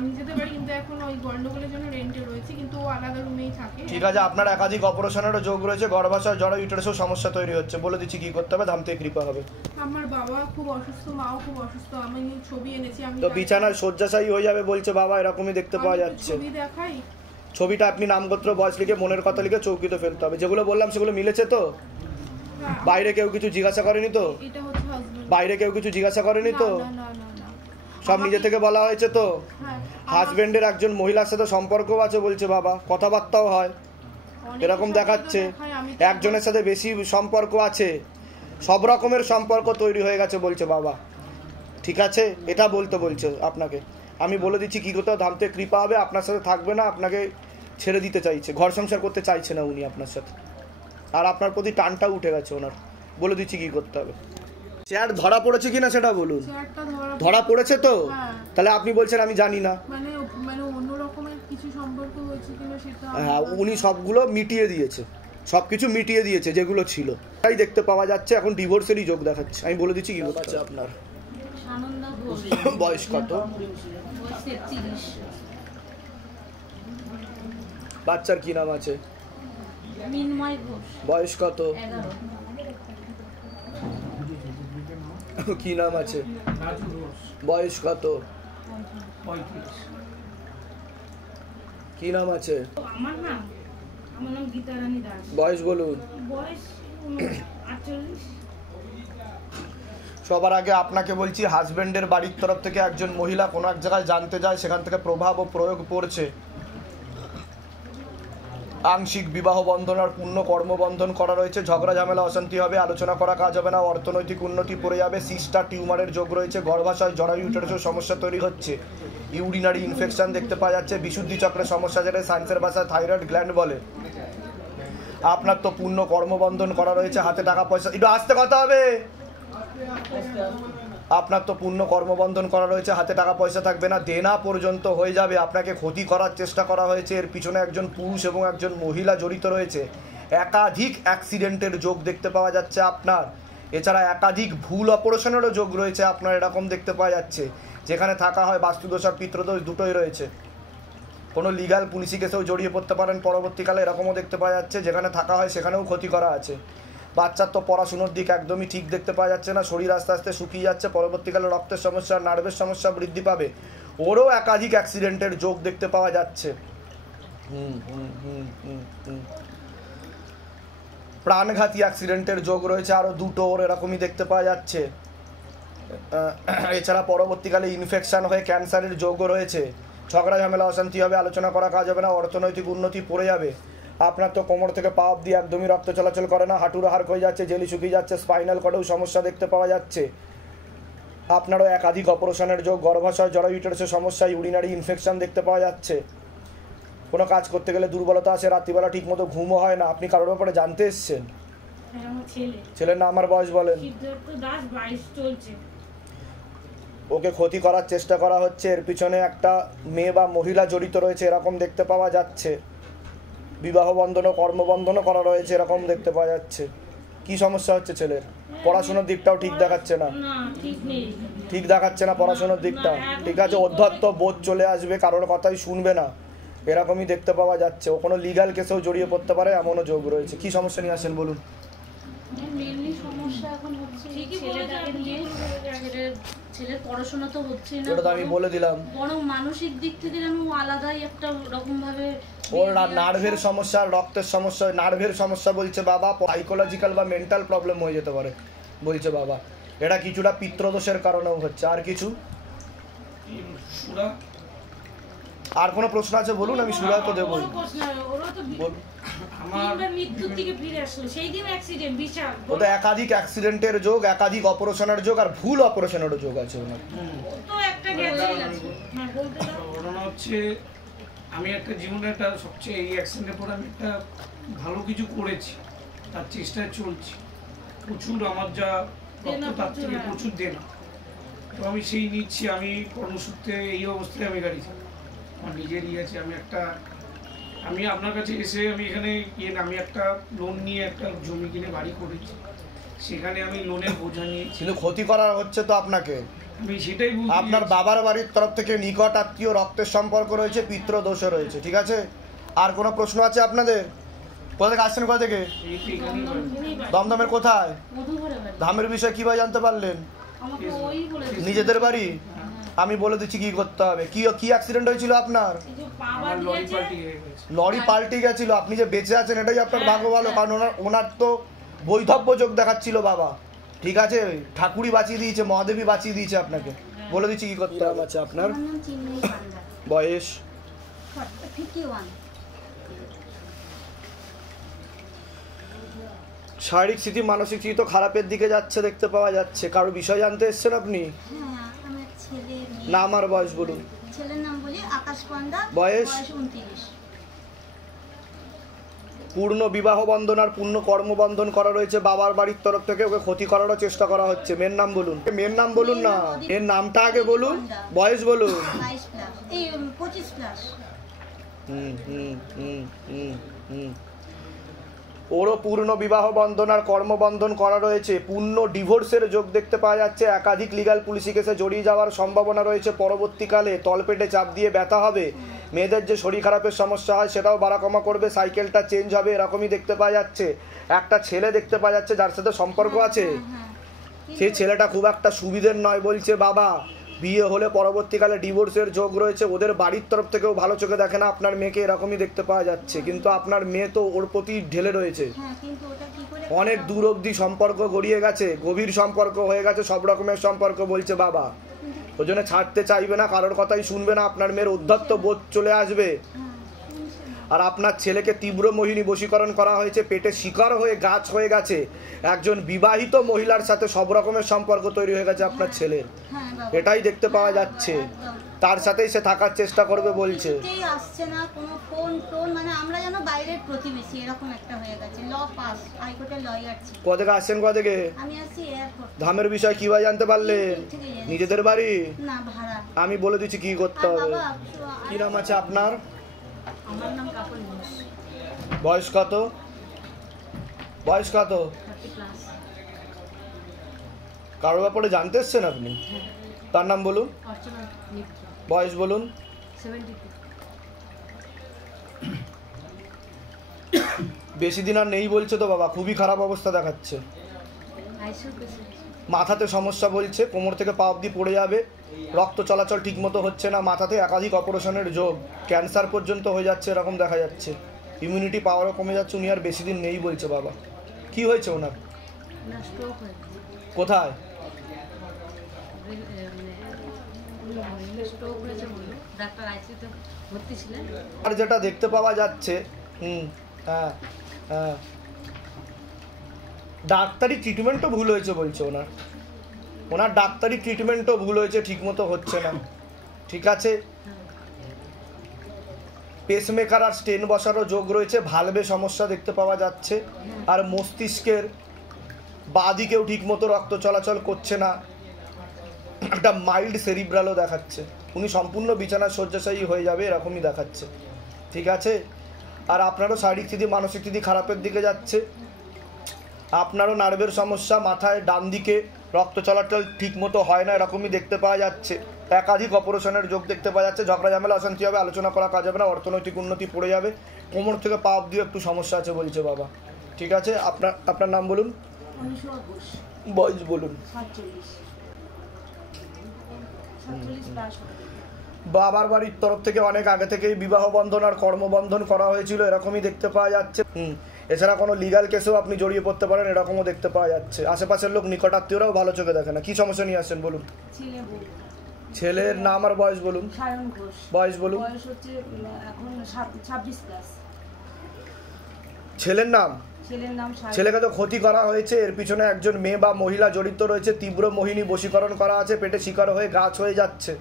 নিজেদের বাড়ি, কিন্তু এখন ওই গন্ডগোলের জন্য রেন্টে রয়েছে, কিন্তু ও আলাদা রুমেই থাকে। ঠিক আছে, আপনার একাধিক অপারেশনেরও যোগ রয়েছে, গর্ভাশয় জরা ইউটেরাসেও সমস্যা তৈরি হচ্ছে। বলে দিচ্ছি কি করতে হবে, ধাম থেকে কৃপা হবে। আমার বাবা খুব অসুস্থ, মাও খুব অসুস্থ, আমি ছবি এনেছি। আমি তো বিছানায় শয্যাশায়ী হয়ে যাবে বলছে বাবা, এরকমই দেখতে পাওয়া যাচ্ছে। ছবি দেখাই? ছবিটা আপনি নামগোত্র বয়স লিখে মনের কথা লিখে চৌকিতে ফেলতে হবে। যেগুলো বললাম সেগুলো মিলেছে তো? বাইরে কেউ কিছু জিজ্ঞাসা করেনি তো? এটা হচ্ছে হাজবেন্ড। বাইরে কেউ কিছু জিজ্ঞাসা করেনি তো? না না না না, সব নিজে থেকে বলা হয়েছে তো? হাজবেন্ডের একজন মহিলার সাথে সম্পর্কও আছে বলছে বাবা, কথাবার্তাও হয়, এরকম দেখাচ্ছে। একজনের সাথে বেশি সম্পর্ক আছে, সব রকমের সম্পর্ক তৈরি হয়ে গেছে বলছে বাবা, ঠিক আছে? এটা বলতে বলছে আপনাকে। আমি বলে দিচ্ছি কি করতে হবে, ধাম থেকে কৃপা হবে, আপনার সাথে থাকবে না, আপনাকে ছেড়ে দিতে চাইছে, ঘর সংসার করতে চাইছে না উনি আপনার সাথে, আর আপনার প্রতি টানটা উঠে গেছে ওনার। বলে দিচ্ছি কি করতে হবে। চেয়ার ধরা পড়েছে কিনা সেটা বলুন। ধরা পড়েছে তো? তাহলে আপনি বলছেন আমি জানি না। মানে অন্য রকমের কিছু সম্পর্ক হয়েছে কিনা সেটা। হ্যাঁ, উনি সবগুলো মিটিয়ে দিয়েছে, সবকিছু মিটিয়ে দিয়েছে যেগুলো ছিল, তাই দেখতে পাওয়া যাচ্ছে। এখন ডিভোর্সেরই যোগ দেখাচ্ছে। আমি বলে দিচ্ছি কি হচ্ছে আপনার। বয়স কত? বাচ্চার কি নাম আছে? বয়স কত? কি নাম আছে? বয়স কত? কি নাম আছে? আমার নাম গীতা রানী দাস। বয়স বলুন। বয়স 48। সবার আগে আপনাকে বলছি, হাজবেন্ডের বাড়ির তরফ থেকে একজন মহিলা কোনো এক জায়গায় জানতে যায়, সেখান থেকে প্রভাব ও প্রয়োগ পড়ছে। আংশিক বিবাহ বন্ধন আর পূর্ণ কর্মবন্ধন করা রয়েছে, ঝগড়া ঝামেলা অশান্তি হবে, আলোচনা করা কাজ হবে না, অর্থনৈতিক উন্নতি পড়ে যাবে, সিস্টার টিউমারের যোগ রয়েছে, গর্ভাশয় জরা ইউটেরাসের সমস্যা তৈরি হচ্ছে, ইউরিনারি ইনফেকশন দেখতে পাওয়া যাচ্ছে, বিশুদ্ধি চক্রের সমস্যা, যেটা সায়েন্সের ভাষায় থাইরয়েড গ্ল্যান্ড বলে। আপনার তো পূর্ণ কর্মবন্ধন করা রয়েছে, হাতে টাকা পয়সা, একটু আস্তে কথা হবে। আপনার তো পূর্ণ কর্মবন্ধন করা রয়েছে, হাতে টাকা পয়সা থাকবে না, দেনা পর্যন্ত হয়ে যাবে, আপনাকে ক্ষতি করার চেষ্টা করা হয়েছে, এর পিছনে একজন পুরুষ এবং একজন মহিলা জড়িত রয়েছে, একাধিক অ্যাক্সিডেন্টের যোগ দেখতে পাওয়া যাচ্ছে আপনার। এছাড়া একাধিক ভুল অপারেশনেরও যোগ রয়েছে আপনার, এরকম দেখতে পাওয়া যাচ্ছে। যেখানে থাকা হয় বাস্তুদোষ আর পিতৃদোষ দুটোই রয়েছে। কোনো লিগাল পুলিশি কেসেও জড়িয়ে পড়তে পারেন পরবর্তীকালে, এরকমও দেখতে পাওয়া যাচ্ছে। যেখানে থাকা হয় সেখানেও ক্ষতি করা আছে। বাচ্চার তো পড়াশুনোর দিক একদমই ঠিক দেখতে পাওয়া যাচ্ছে না, শরীর আস্তে আস্তে শুকিয়ে যাচ্ছে, পরবর্তীকালে রক্তের সমস্যা, নার্ভের সমস্যা বৃদ্ধি পাবে। ওরও একাধিক অ্যাক্সিডেন্টের যোগ দেখতে পাওয়া যাচ্ছে। প্রাণঘাতী অ্যাক্সিডেন্টের যোগ রয়েছে আরও দুটো, ওর এরকমই দেখতে পাওয়া যাচ্ছে। এছাড়া পরবর্তীকালে ইনফেকশন হয়ে ক্যান্সারের যোগও রয়েছে। ঝগড়া ঝামেলা অশান্তি হবে, আলোচনা করা কাজ হবে না, অর্থনৈতিক উন্নতি পড়ে যাবে। আপনার তো কোমর থেকে পা অবধি একদমই রক্ত চলাচল করে না, হাঁটুর হাড় হয়ে যাচ্ছে, জেলি শুকিয়ে যাচ্ছে, স্পাইনাল কর্ডেও সমস্যা দেখতে পাওয়া যাচ্ছে। আপনারও একাধিক অপারেশনের যোগ, গর্ভাশয়, জরায়ুটের সমস্যা, ইউরিনারি ইনফেকশন দেখতে পাওয়া যাচ্ছে। কোনো কাজ করতে গেলে দুর্বলতা আসে, রাত্রিবেলা ঠিক মতো ঘুমও হয় না। আপনি কারোর ব্যাপারে জানতে এসছেন? ছেলের নাম আর বয়স বলেন। ওকে ক্ষতি করার চেষ্টা করা হচ্ছে, এর পিছনে একটা মেয়ে বা মহিলা জড়িত রয়েছে এরকম দেখতে পাওয়া যাচ্ছে। বিবাহ বন্ধন ও কর্মবন্ধনও করা রয়েছে এরকম দেখতে পাওয়া যাচ্ছে। কি সমস্যা হচ্ছে ছেলের? পড়াশোনার দিকটাও ঠিক দেখাচ্ছে না, ঠিক দেখাচ্ছে না পড়াশোনার দিকটা। ঠিক আছে, অধ্যত্ত বোধ চলে আসবে, কারোর কথাই শুনবে না, এরকমই দেখতে পাওয়া যাচ্ছে। ও কোনো লিগাল কেসেও জড়িয়ে পড়তে পারে, এমনও যোগ রয়েছে। কি সমস্যা নিয়ে আসেন বলুন? সমস্যা এখন হচ্ছে ছেলের পড়াশোনা তো হচ্ছে না, এটা তো আমি বলে দিলাম। বরং মানসিক দিক থেকে যেন আলাদাই একটা রকম ভাবে ওর নার্ভের সমস্যা, রক্তের সমস্যা, নার্ভের সমস্যা বলছে বাবা, সাইকোলজিক্যাল বা মেন্টাল প্রবলেম হয়ে যেতে পারে বলছে বাবা। এটা কিছুটা পিতৃদোষের কারণেও হচ্ছে। আর কিছু? আর কোনো প্রশ্ন আছে বলুন, আমি সুরা তো দেবো। ওটা একাধিক অ্যাক্সিডেন্টের যোগ, একাধিক অপারেশনের যোগ, আর ভুল অপারেশনেরও যোগ আছে ওনার। ঘটনা হচ্ছে আমি একটা জীবনে একটা সবচেয়ে এই অ্যাক্সিডেন্টের পর আমি একটা ভালো কিছু করেছি, তার চেষ্টায় চলছি। প্রচুর আমার যা রক্ত তার থেকে প্রচুর দেনা, তো আমি সেই নিচ্ছি। আমি কর্মসূত্রে এই অবস্থায় আমি গাড়ি চালাই, আমার নিজেরই আছে। আমি আপনার কাছে এসে আমি এখানে আমি একটা লোন নিয়ে একটা জমি কিনে বাড়ি করেছি, সেখানে আমি লোনের বোঝা নিয়েছি। কিন্তু ক্ষতি করা হচ্ছে তো আপনাকে। আমি সেটাই বলছি, আপনার বাবার বাড়ির তরফ থেকে নিকট আত্মীয়, রক্তের সম্পর্ক রয়েছে, পিতৃদোষও রয়েছে। ঠিক আছে, আর কোনো প্রশ্ন আছে আপনাদের? কোথা থেকে আসছেন? কোথা থেকে? দমদমের কোথায়? ধামের বিষয়ে কিভাবে জানতে পারলেন? নিজেদের বাড়ি? আমি বলে দিচ্ছি কি করতে হবে। কি অ্যাক্সিডেন্ট হয়েছিল আপনার? লরি পাল্টে গেছিল। আপনি যে বেঁচে আছেন এটাই আপনার ভাগ্য ভালো, কারণ ওনার তো বৈধব্য যোগ দেখাচ্ছিল বাবা। ঠিক আছে, ঠাকুরই বাঁচিয়ে দিয়েছে, মহাদেবী বাঁচিয়ে দিয়েছে আপনাকে। বলে দিচ্ছি কি করতে হবে। আছে আপনার বয়স? 51। শারীরিক স্থিতি, মানসিক স্থিতি তো খারাপের দিকে যাচ্ছে দেখতে পাওয়া যাচ্ছে। কারো বিষয় জানতে এসছেন আপনি? নাম আর বয়স বলুন। ছেলের নাম বলি আকাশ পান্ডা, বয়স 29। পূর্ণ বিবাহ বন্ধন আর পূর্ণ কর্মবন্ধন করা রয়েছে। বাবার বাড়ির তরফ থেকে ওকে ক্ষতি করারও চেষ্টা করা হচ্ছে। মেয়ের নাম বলুন। মেয়ের নাম বলুন না, এর নামটা আগে বলুন, বয়স বলুন। 25+। ওরও পূর্ণ বিবাহ বন্ধন আর কর্মবন্ধন করা রয়েছে। পূর্ণ ডিভোর্সের যোগ দেখতে পাওয়া যাচ্ছে। একাধিক লিগাল পুলিশি কেসে জড়িয়ে যাওয়ার সম্ভাবনা রয়েছে। পরবর্তীকালে তলপেটে চাপ দিয়ে ব্যথা হবে। মেয়েদের যে শরীর খারাপের সমস্যা হয় সেটাও বাড়া কমা করবে, সাইকেলটা চেঞ্জ হবে, এরকমই দেখতে পাওয়া যাচ্ছে। একটা ছেলে দেখতে পাওয়া যাচ্ছে যার সাথে সম্পর্ক আছে, সেই ছেলেটা খুব একটা সুবিধের নয় বলছে বাবা। বিয়ে হলে পরবর্তীকালে ডিভোর্সের যোগ রয়েছে। ওদের বাড়ির তরফ থেকেও ভালো চোখে দেখে না আপনার মেয়েকে, এরকমই দেখতে পাওয়া যাচ্ছে। কিন্তু আপনার মেয়ে তো ওর প্রতি ঢেলে রয়েছে। অনেক দূর অবধি সম্পর্ক গড়িয়ে গেছে, গভীর সম্পর্ক হয়ে গেছে, সব রকমের সম্পর্ক বলছে বাবা। ওই জন্য ছাড়তে চাইবে না, কারোর কথাই শুনবে না। আপনার মেয়ের উদ্ধত্ত বোধ চলে আসবে। আর আপনার ছেলেকে তীব্র মোহিনী বশীকরণ করা হয়েছে, পেটে শিকার হয়ে গাছ হয়ে গেছে। একজন বিবাহিত মহিলার সাথে সব রকমের সম্পর্ক তৈরি হয়ে গেছে আপনার ছেলের, এটাই দেখতে পাওয়া যাচ্ছে। তার সাথেই সে থাকার চেষ্টা করবে বলছে। আসছে না কোনো ফোন টোন, মানে আমরা যেন বাইরের প্রতিবেশী এরকম একটা হয়ে গেছে। ল পাস, হাইকোর্টের লয়ার ছিল। কোথা থেকে আসছেন? কোথা থেকে? আমি আসছি এয়ারপোর্ট। ধামের বিষয় কিভাবে জানতে পারলেন? নিজেদের বাড়ি না, ভাড়া। আমি বলে দিচ্ছি কি করতে হবে। কি নাম আছে আপনার? আমার নাম কাকলি ঘোষ। বয়স কত? বয়স কত? কারোর ব্যাপারে জানতে এসছেন আপনি? তার নাম বলুন, বয়স বলুন। বেশি দিন আর নেই বলছে তো বাবা, খুবই খারাপ অবস্থা দেখাচ্ছে। মাথাতে সমস্যা বলছে, কোমর থেকে পা অবধি পড়ে যাবে, রক্ত চলাচল ঠিকমতো হচ্ছে না, মাথাতে একাধিক অপারেশনের যোগ, ক্যান্সার পর্যন্ত হয়ে যাচ্ছে এরকম দেখা যাচ্ছে, ইমিউনিটি পাওয়ারও কমে যাচ্ছে, উনি আর বেশি দিন নেই বলছে বাবা। কি হয়েছে ওনার? কোথায়? আর যেটা দেখতে পাওয়া যাচ্ছে, হ্যাঁ হ্যাঁ, ডাক্তারি ট্রিটমেন্টও ভুল হয়েছে বলছে ওনার ডাক্তারি ট্রিটমেন্টও ভুল হয়েছে, ঠিকমতো হচ্ছে না। ঠিক আছে, পেসমেকার আর স্টেন বসারও যোগ রয়েছে, ভালভে সমস্যা দেখতে পাওয়া যাচ্ছে, আর মস্তিষ্কের বাঁদিকেও ঠিকমতো রক্ত চলাচল করছে না, একটা মাইল্ড সেরিব্রালও দেখাচ্ছে। উনি সম্পূর্ণ বিছানায় শয্যাশায়ী হয়ে যাবে এরকমই দেখাচ্ছে। ঠিক আছে, আর আপনারও শারীরিক স্থিতি মানসিক স্থিতি খারাপের দিকে যাচ্ছে, আপনারও নার্ভের সমস্যা, মাথায় ডান দিকে রক্ত চলাচল ঠিকমতো হয় না এরকমই দেখতে পাওয়া যাচ্ছে, একাধিক অপারেশনের যোগ দেখতে পাওয়া যাচ্ছে, ঝগড়া ঝামেলা অশান্তি হবে, আলোচনা করা কাজ হবে না, অর্থনৈতিক উন্নতি পড়ে যাবে, কোমর থেকে পা অবধি একটু সমস্যা আছে বলছে বাবা। ঠিক আছে, আপনার নাম বলুন, বয়স বলুন। বাবার বাড়ির তরফ থেকে অনেক আগে থেকেই বিবাহ বন্ধন আর কর্মবন্ধন করা হয়েছিল এরকমই দেখতে পাওয়া যাচ্ছে। এছাড়া কোনো লিগাল কেসেও আপনি জড়িয়ে পড়তে পারেন এরকমও দেখতে পাওয়া যাচ্ছে। আশেপাশের লোক নিকটাত্মীয়রাও ভালো চোখে দেখে না। কি সমস্যা নিয়ে আসছেন বলুন? ছেলের নাম আর বয়স বলুন। বয়স বলুন। ছেলের নাম? ছেলেকে তো ক্ষতি করা হয়েছে, এর পিছনে একজন মেয়ে বা মহিলা জড়িত রয়েছে, তীব্র মোহিনী বশীকরণ করা আছে, পেটে শিকার হয়ে গাছ হয়ে যাচ্ছে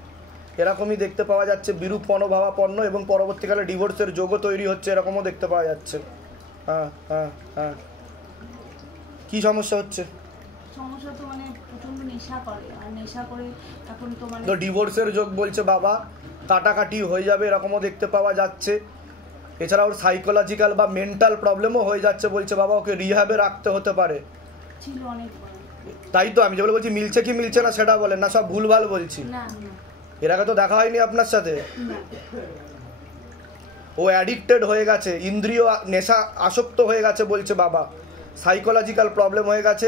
এরকমই দেখতে পাওয়া যাচ্ছে, বিরূপ মনোভাবাপন্ন এবং পরবর্তীকালে ডিভোর্সের যোগও তৈরি হচ্ছে এরকমও দেখতে পাওয়া যাচ্ছে। হ্যাঁ হ্যাঁ হ্যাঁ, কি সমস্যা হচ্ছে? সমস্যা তো মানে প্রচন্ড নেশা করে, আর নেশা করে এখন তো মানে তো ডিভোর্সের যোগ বলছে বাবা, কাটাকাটি হয়ে যাবে এরকমও দেখতে পাওয়া যাচ্ছে। এছাড়া ওর সাইকোলজিক্যাল বা মেন্টাল প্রবলেমও হয়ে যাচ্ছে বলছে বাবা, ওকে রিহ্যাবে রাখতে হতে পারে। ছিল অনেক, তাই তো আমি যেগুলো বলছি মিলছে কি মিলছে না সেটা বলেন না, সব ভুলভাল বলছি। এর আগে তো দেখা হয়নি আপনার সাথে। ও অ্যাডিক্টেড হয়ে গেছে, ইন্দ্রিয় নেশা আসক্ত হয়ে গেছে বলছে বাবা, সাইকোলজিক্যাল প্রবলেম হয়ে গেছে,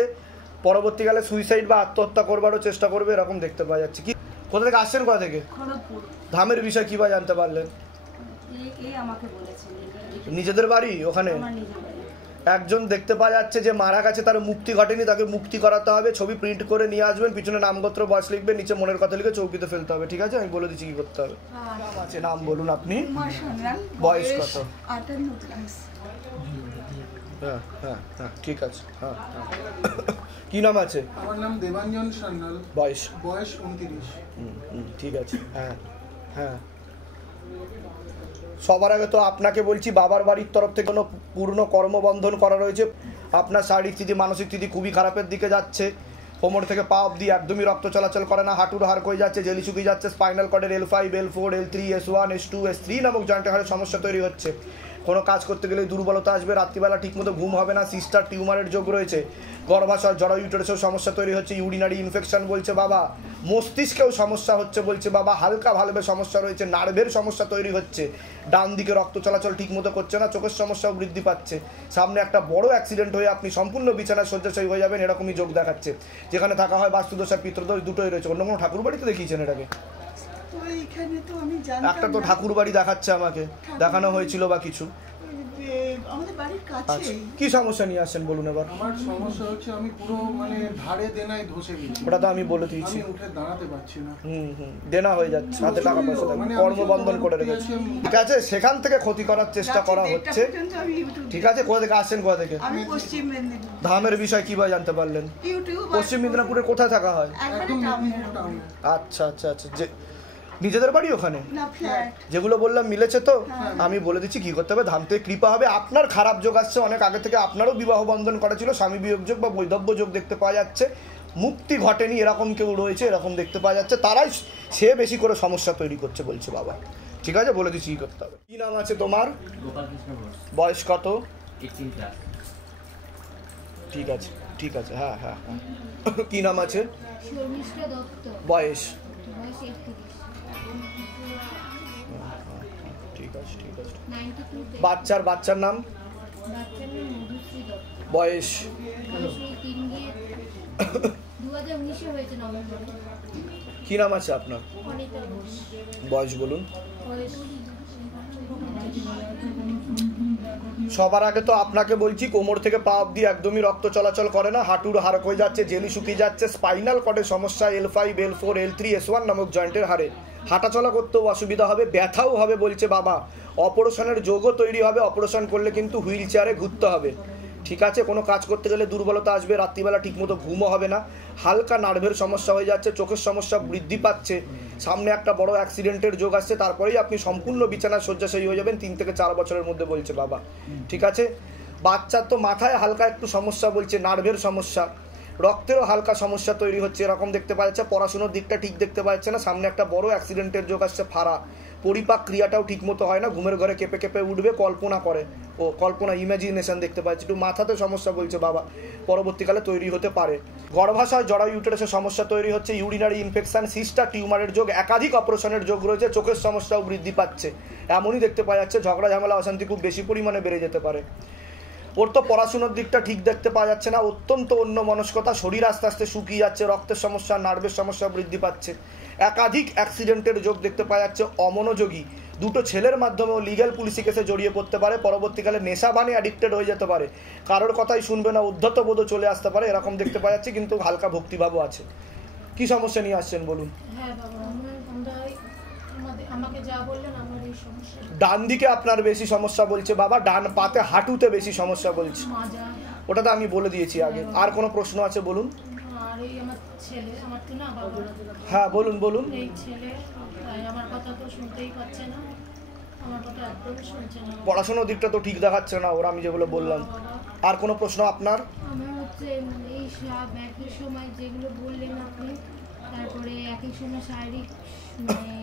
পরবর্তীকালে সুইসাইড বা আত্মহত্যা করবারও চেষ্টা করবে এরকম দেখতে পাওয়া যাচ্ছে। কি কোথা থেকে আসছেন, কোথা থেকে? ধামের বিষয় কিভাবে জানতে পারলেন? নিজেদের বাড়ি ওখানে? একজন দেখতে পাওয়া যাচ্ছে যে মারা গেছে, তার মুক্তি ঘটেনি, তাকে মুক্তি করাতে হবে, ছবি প্রিন্ট করে নিয়ে আসবেন, পিছনে নামগোত্র বয়স লিখবেন, নিচে মনের কথা লিখে চৌকিতে ফেলতে হবে। ঠিক আছে, আমি বলে দিচ্ছি কি করতে হবে। আছে নাম বলুন আপনি, বয়স কত? 58+। হ্যাঁ হ্যাঁ হ্যাঁ, ঠিক আছে। হ্যাঁ হ্যাঁ, কি নাম আছে? আমার নাম দেবাঞ্জন সান্যাল। বয়স? বয়স 29। ঠিক আছে। হ্যাঁ হ্যাঁ, সবার আগে তো আপনাকে বলছি বাবার বাড়ির তরফ থেকে কোনো পূর্ণ কর্মবন্ধন করা রয়েছে। আপনার শারীরিক স্থিতি মানসিক স্থিতি খুবই খারাপের দিকে যাচ্ছে, কোমর থেকে পা অবধি একদমই রক্ত চলাচল করে না, হাঁটুর হাড় হয়ে যাচ্ছে, জেলি শুকিয়ে যাচ্ছে, spinal কর্ডের L5, L4, L3, S1, S2, S3 নামক জয়েন্টের হাড়ের সমস্যা তৈরি হচ্ছে, কোনো কাজ করতে গেলে দুর্বলতা আসবে, রাত্রিবেলা ঠিকমতো ঘুম হবে না, সিস্টার টিউমারের যোগ রয়েছে, গর্ভাশয় জরা ইউটেরাসেও সমস্যা তৈরি হচ্ছে, ইউরিনারি ইনফেকশন বলছে বাবা, মস্তিষ্কেও সমস্যা হচ্ছে বলছে বাবা, হালকা ভালভে সমস্যা রয়েছে, নার্ভের সমস্যা তৈরি হচ্ছে, ডান দিকে রক্ত চলাচল ঠিকমতো করছে না, চোখের সমস্যাও বৃদ্ধি পাচ্ছে, সামনে একটা বড় অ্যাক্সিডেন্ট হয়ে আপনি সম্পূর্ণ বিছানায় শয্যাশায়ী হয়ে যাবেন এরকমই যোগ দেখাচ্ছে। যেখানে থাকা হয় বাস্তুদোষ আর পিতৃদোষ দুটোই রয়েছে। অন্য কোনো ঠাকুর বাড়িতে দেখিয়েছেন এটাকে? একটা তো ঠাকুর বাড়ি দেখাচ্ছে আমাকে, দেখানো হয়েছিল বা কিছু? আমাদের বাড়ির কাছে। কি সমস্যা নিয়ে আসছেন বলুন এবার? আমার সমস্যা হচ্ছে আমি পুরো মানে ধারে দেনায় ধসে গেছি। ওটা তো আমি বলে দিয়েছি, আমি উঠে দাঁড়াতে পারছি না। দেনা হয়ে যাচ্ছে, হাতে টাকা পয়সা দেন, কর্মবন্ধন করে রেখেছি। ঠিক আছে, সেখান থেকে ক্ষতি করার চেষ্টা করা হচ্ছে। ঠিক আছে, কোথা থেকে আসছেন, কোথা থেকে? আমি পশ্চিম মেদিনীপুর। ধামের বিষয় কিভাবে জানতে পারলেন? ইউটিউব। পশ্চিম মেদিনীপুরে কোথায় থাকা হয়? একদম টাউন। আচ্ছা আচ্ছা আচ্ছা, যে নিজেদের বাড়ি ওখানে? না, ফ্ল্যাট। যেগুলো বললাম মিলেছে তো? আমি বলে দিচ্ছি কি করতে হবে। ধাম থেকে কৃপা হবে, আপনার খারাপ যোগ আসছে অনেক আগে থেকে, আপনারও বিবাহ বন্ধন করা ছিল, স্বামী বিয়োগ যোগ বা বৈধব্য যোগ দেখতে পাওয়া যাচ্ছে, মুক্তি ঘটেনি এরকম কেউ রয়েছে এরকম দেখতে পাওয়া যাচ্ছে, তারাই সে বেশি করে সমস্যা তৈরি করছে বলছে বাবা। ঠিক আছে, বলে দিচ্ছি কি করতে হবে। কি নাম আছে তোমার? গোপাল কৃষ্ণ ঘোষ। বয়স কত? 18+। ঠিক আছে, ঠিক আছে, হ্যাঁ হ্যাঁ হ্যাঁ। কি নাম আছে? শর্মিষ্ঠা দত্ত। বয়স? বয়স 31। ঠিক আছে, ঠিক আছে। 92 বাচ্চার নাম? বাচ্চার নাম মধুশ্রী দত্ত। বয়স? বয়স 3 গিয়ে 2019 হয়েছে নভেম্বরে। কি নাম আছে আপনার? অনিতা ঘোষ। বয়স বলুন। বয়স সবার আগে তো আপনাকে বলছি, কোমর থেকে পা অবধি একদমই রক্ত চলাচল করে না, হাঁটুর হাড় হয়ে যাচ্ছে, জেলি শুকিয়ে যাচ্ছে, স্পাইনাল কর্ডের সমস্যা, L5, L4, L3, S1 নামক জয়েন্টের হাড়ে হাঁটাচলা করতেও অসুবিধা হবে, ব্যথাও হবে বলছে বাবা। অপারেশনের যোগও তৈরি হবে, অপারেশন করলে কিন্তু হুইল চেয়ারে ঘুরতে হবে, ঠিক আছে? কোনো কাজ করতে গেলে দুর্বলতা আসবে, রাত্রিবেলা ঠিকমতো ঘুমও হবে না, হালকা নার্ভের সমস্যা হয়ে যাচ্ছে, চোখের সমস্যা বৃদ্ধি পাচ্ছে, সামনে একটা বড় অ্যাক্সিডেন্টের যোগ আসছে, তারপরেই আপনি সম্পূর্ণ বিছানার শয্যাশায়ী হয়ে যাবেন 3 থেকে 4 বছরের মধ্যে বলছে বাবা, ঠিক আছে? বাচ্চার তো মাথায় হালকা একটু সমস্যা বলছে, নার্ভের সমস্যা, রক্তেরও হালকা সমস্যা তৈরি হচ্ছে এরকম দেখতে পাওয়া যাচ্ছে, পড়াশুনোর দিকটা ঠিক দেখতে পাচ্ছে না, সামনে একটা বড় অ্যাক্সিডেন্টের যোগ আসছে, ফাড়া, পরিপাক ক্রিয়াটাও ঠিকমতো হয় না, ঘুমের ঘরে কেঁপে কেঁপে উঠবে, কল্পনা করে, কল্পনা ইমাজিনেশন দেখতে পাচ্ছি, একটু মাথাতে সমস্যা বলছে বাবা, পরবর্তীকালে তৈরি হতে পারে। গর্ভাশয় জরায়ু ইউটেরাসের সমস্যা তৈরি হচ্ছে, ইউরিনারি ইনফেকশন, সিস্টার টিউমারের যোগ, একাধিক অপারেশনের যোগ রয়েছে, চোখের সমস্যাও বৃদ্ধি পাচ্ছে, এমনই দেখতে পাওয়া যাচ্ছে, ঝগড়া ঝামেলা অশান্তি খুব বেশি পরিমাণে বেড়ে যেতে পারে। ওর তো পড়াশুনোর দিকটা ঠিক দেখতে পাওয়া যাচ্ছে না, অত্যন্ত অন্যমনস্কতা, শরীর আস্তে আস্তে শুকিয়ে যাচ্ছে, রক্তের সমস্যা, নার্ভের সমস্যা বৃদ্ধি পাচ্ছে, একাধিক অ্যাক্সিডেন্টের যোগ দেখতে পাওয়া যাচ্ছে, অমনোযোগী, দুটো ছেলের মাধ্যমেও লিগ্যাল পুলিশি কেসে জড়িয়ে পড়তে পারে, পরবর্তীকালে নেশাবানে অ্যাডিক্টেড হয়ে যেতে পারে, কারোর কথাই শুনবে না, উদ্ধত বোধ চলে আসতে পারে, এরকম দেখতে পাওয়া যাচ্ছে, কিন্তু হালকা ভক্তিভাবও আছে। কি সমস্যা নিয়ে আসছেন বলুন? হ্যাঁ বাবা, আমাকে যা বললেন আমার এই সমস্যা। ডান দিকে আপনার বেশি সমস্যা বলছে বাবা, ডান পাতে হাঁটুতে বেশি সমস্যা বলছে, ওটা তো আমি বলে দিয়েছি আগে। আর কোনো প্রশ্ন আছে বলুন? আর এই আমার ছেলে, আমার তো না বাবা। হ্যাঁ বলুন বলুন। এই ছেলে আমার কথা তো শুনতেই পাচ্ছে না, আমার কথা একদম শুনছে না। পড়াশোনার দিকটা তো ঠিক দেখাচ্ছে না ওরা, আমি যেগুলো বললাম। আর কোনো প্রশ্ন আপনার? আমার হচ্ছে এই সব একই সময় যেগুলো বললেন আপনি, তারপরে একই সময় শারীরিক মানে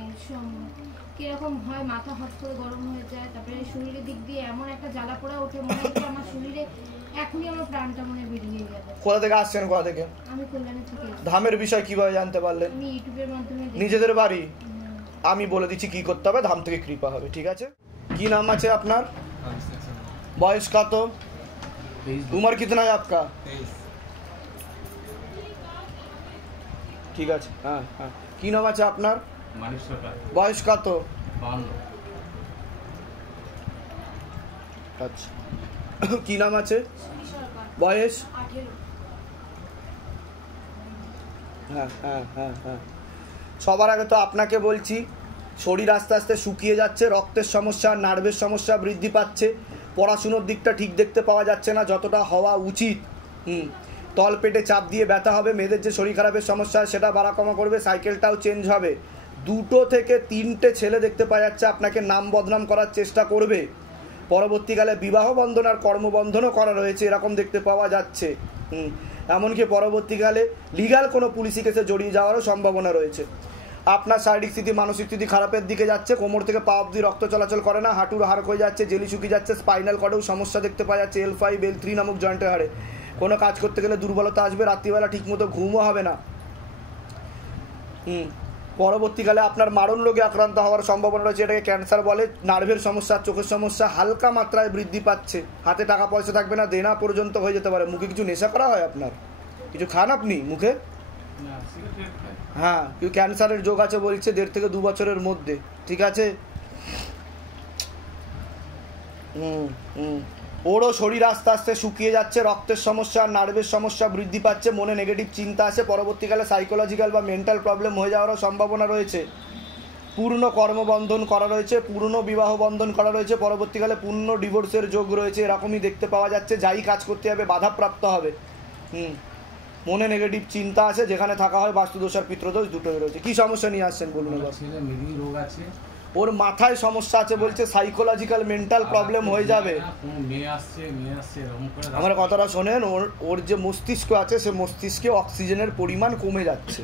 কিরকম হয়, মাথা হট করে গরম হয়ে যায়, তারপরে শরীরের দিক দিয়ে এমন একটা জ্বালা পোড়া ওঠে, মনে হচ্ছে আমার শরীরে এখনই আমার প্রাণটা মনে বেরিয়ে গেল। কোথা থেকে আসছেন? কোথা থেকে? আমি কল্যাণী থেকে। ধামের বিষয় কিভাবে জানতে পারলেন? আমি ইউটিউবের মাধ্যমে। নিজেদের বাড়ি? আমি বলে দিচ্ছি কি করতে হবে, ধাম থেকে কৃপা হবে, ঠিক আছে? কি নাম আছে আপনার? বয়স কত? उम्र कितना है आपका? ঠিক আছে, হ্যাঁ হ্যাঁ। কি নাম আছে আপনার? মানিক সরকার। বয়স কত? 52। আচ্ছা। কি নাম আছে? বয়স? 18। হ্যাঁ হ্যাঁ হ্যাঁ হ্যাঁ। সবার আগে তো আপনাকে বলছি, শরীর আস্তে আস্তে শুকিয়ে যাচ্ছে, রক্তের সমস্যা, নার্ভের সমস্যা বৃদ্ধি পাচ্ছে, পড়াশুনোর দিকটা ঠিক দেখতে পাওয়া যাচ্ছে না যতটা হওয়া উচিত। তল পেটে চাপ দিয়ে ব্যথা হবে, মেয়েদের যে শরীর খারাপের সমস্যা সেটা বাড়া কমা করবে, সাইকেলটাও চেঞ্জ হবে, 2 থেকে 3টে ছেলে দেখতে পাওয়া যাচ্ছে আপনাকে নাম বদনাম করার চেষ্টা করবে, পরবর্তীকালে বিবাহ বন্ধন আর কর্মবন্ধনও করা রয়েছে এরকম দেখতে পাওয়া যাচ্ছে। এমনকি পরবর্তীকালে লিগ্যাল কোনো পুলিশি কেসে জড়িয়ে যাওয়ারও সম্ভাবনা রয়েছে। আপনার শারীরিক স্থিতি, মানসিক স্থিতি খারাপের দিকে যাচ্ছে, কোমর থেকে পা অবধি রক্ত চলাচল করে না, হাঁটুর হাড় হয়ে যাচ্ছে, জেলি শুকিয়ে যাচ্ছে, স্পাইনাল কর্ডেও সমস্যা দেখতে পাওয়া যাচ্ছে, L5, L3 নামক জয়েন্টের হাড়ে কোনো কাজ করতে গেলে দুর্বলতা আসবে, রাত্রিবেলা ঠিকমতো ঘুমও হবে না। পরবর্তীকালে আপনার মারণ রোগে আক্রান্ত হওয়ার সম্ভাবনা রয়েছে, এটাকে ক্যান্সার বলে। নার্ভের সমস্যা, চোখের সমস্যা হালকা মাত্রায় বৃদ্ধি পাচ্ছে, হাতে টাকা পয়সা থাকবে না, দেনা পর্যন্ত হয়ে যেতে পারে। মুখে কিছু নেশা করা হয় আপনার? কিছু খান আপনি মুখে? হ্যাঁ, ক্যান্সারের যোগ আছে বলছে 1.5 থেকে 2 বছরের মধ্যে, ঠিক আছে? ওরও শরীর আস্তে আস্তে শুকিয়ে যাচ্ছে, রক্তের সমস্যা, নার্ভের সমস্যা বৃদ্ধি পাচ্ছে, মনে নেগেটিভ চিন্তা আসে, পরবর্তীকালে সাইকোলজিক্যাল বা মেন্টাল প্রবলেম হয়ে যাওয়ারও সম্ভাবনা রয়েছে। পূর্ণ কর্মবন্ধন করা রয়েছে, পূর্ণ বিবাহ বন্ধন করা রয়েছে, পরবর্তীকালে পূর্ণ ডিভোর্সের যোগ রয়েছে, এরকমই দেখতে পাওয়া যাচ্ছে। যাই কাজ করতে হবে বাধাপ্রাপ্ত হবে। মনে নেগেটিভ চিন্তা আছে, যেখানে থাকা হয় বাস্তুদোষ আর পিতৃদোষ দুটোই রয়েছে। কি সমস্যা নিয়ে আসছেন বলুন? রোগ আছে, ওর মাথায় সমস্যা আছে বলছে, সাইকোলজিক্যাল মেন্টাল প্রবলেম হয়ে যাবে। আমার কথাটা শোনেন, ওর যে মস্তিষ্ক আছে সে মস্তিষ্কে অক্সিজেনের পরিমাণ কমে যাচ্ছে।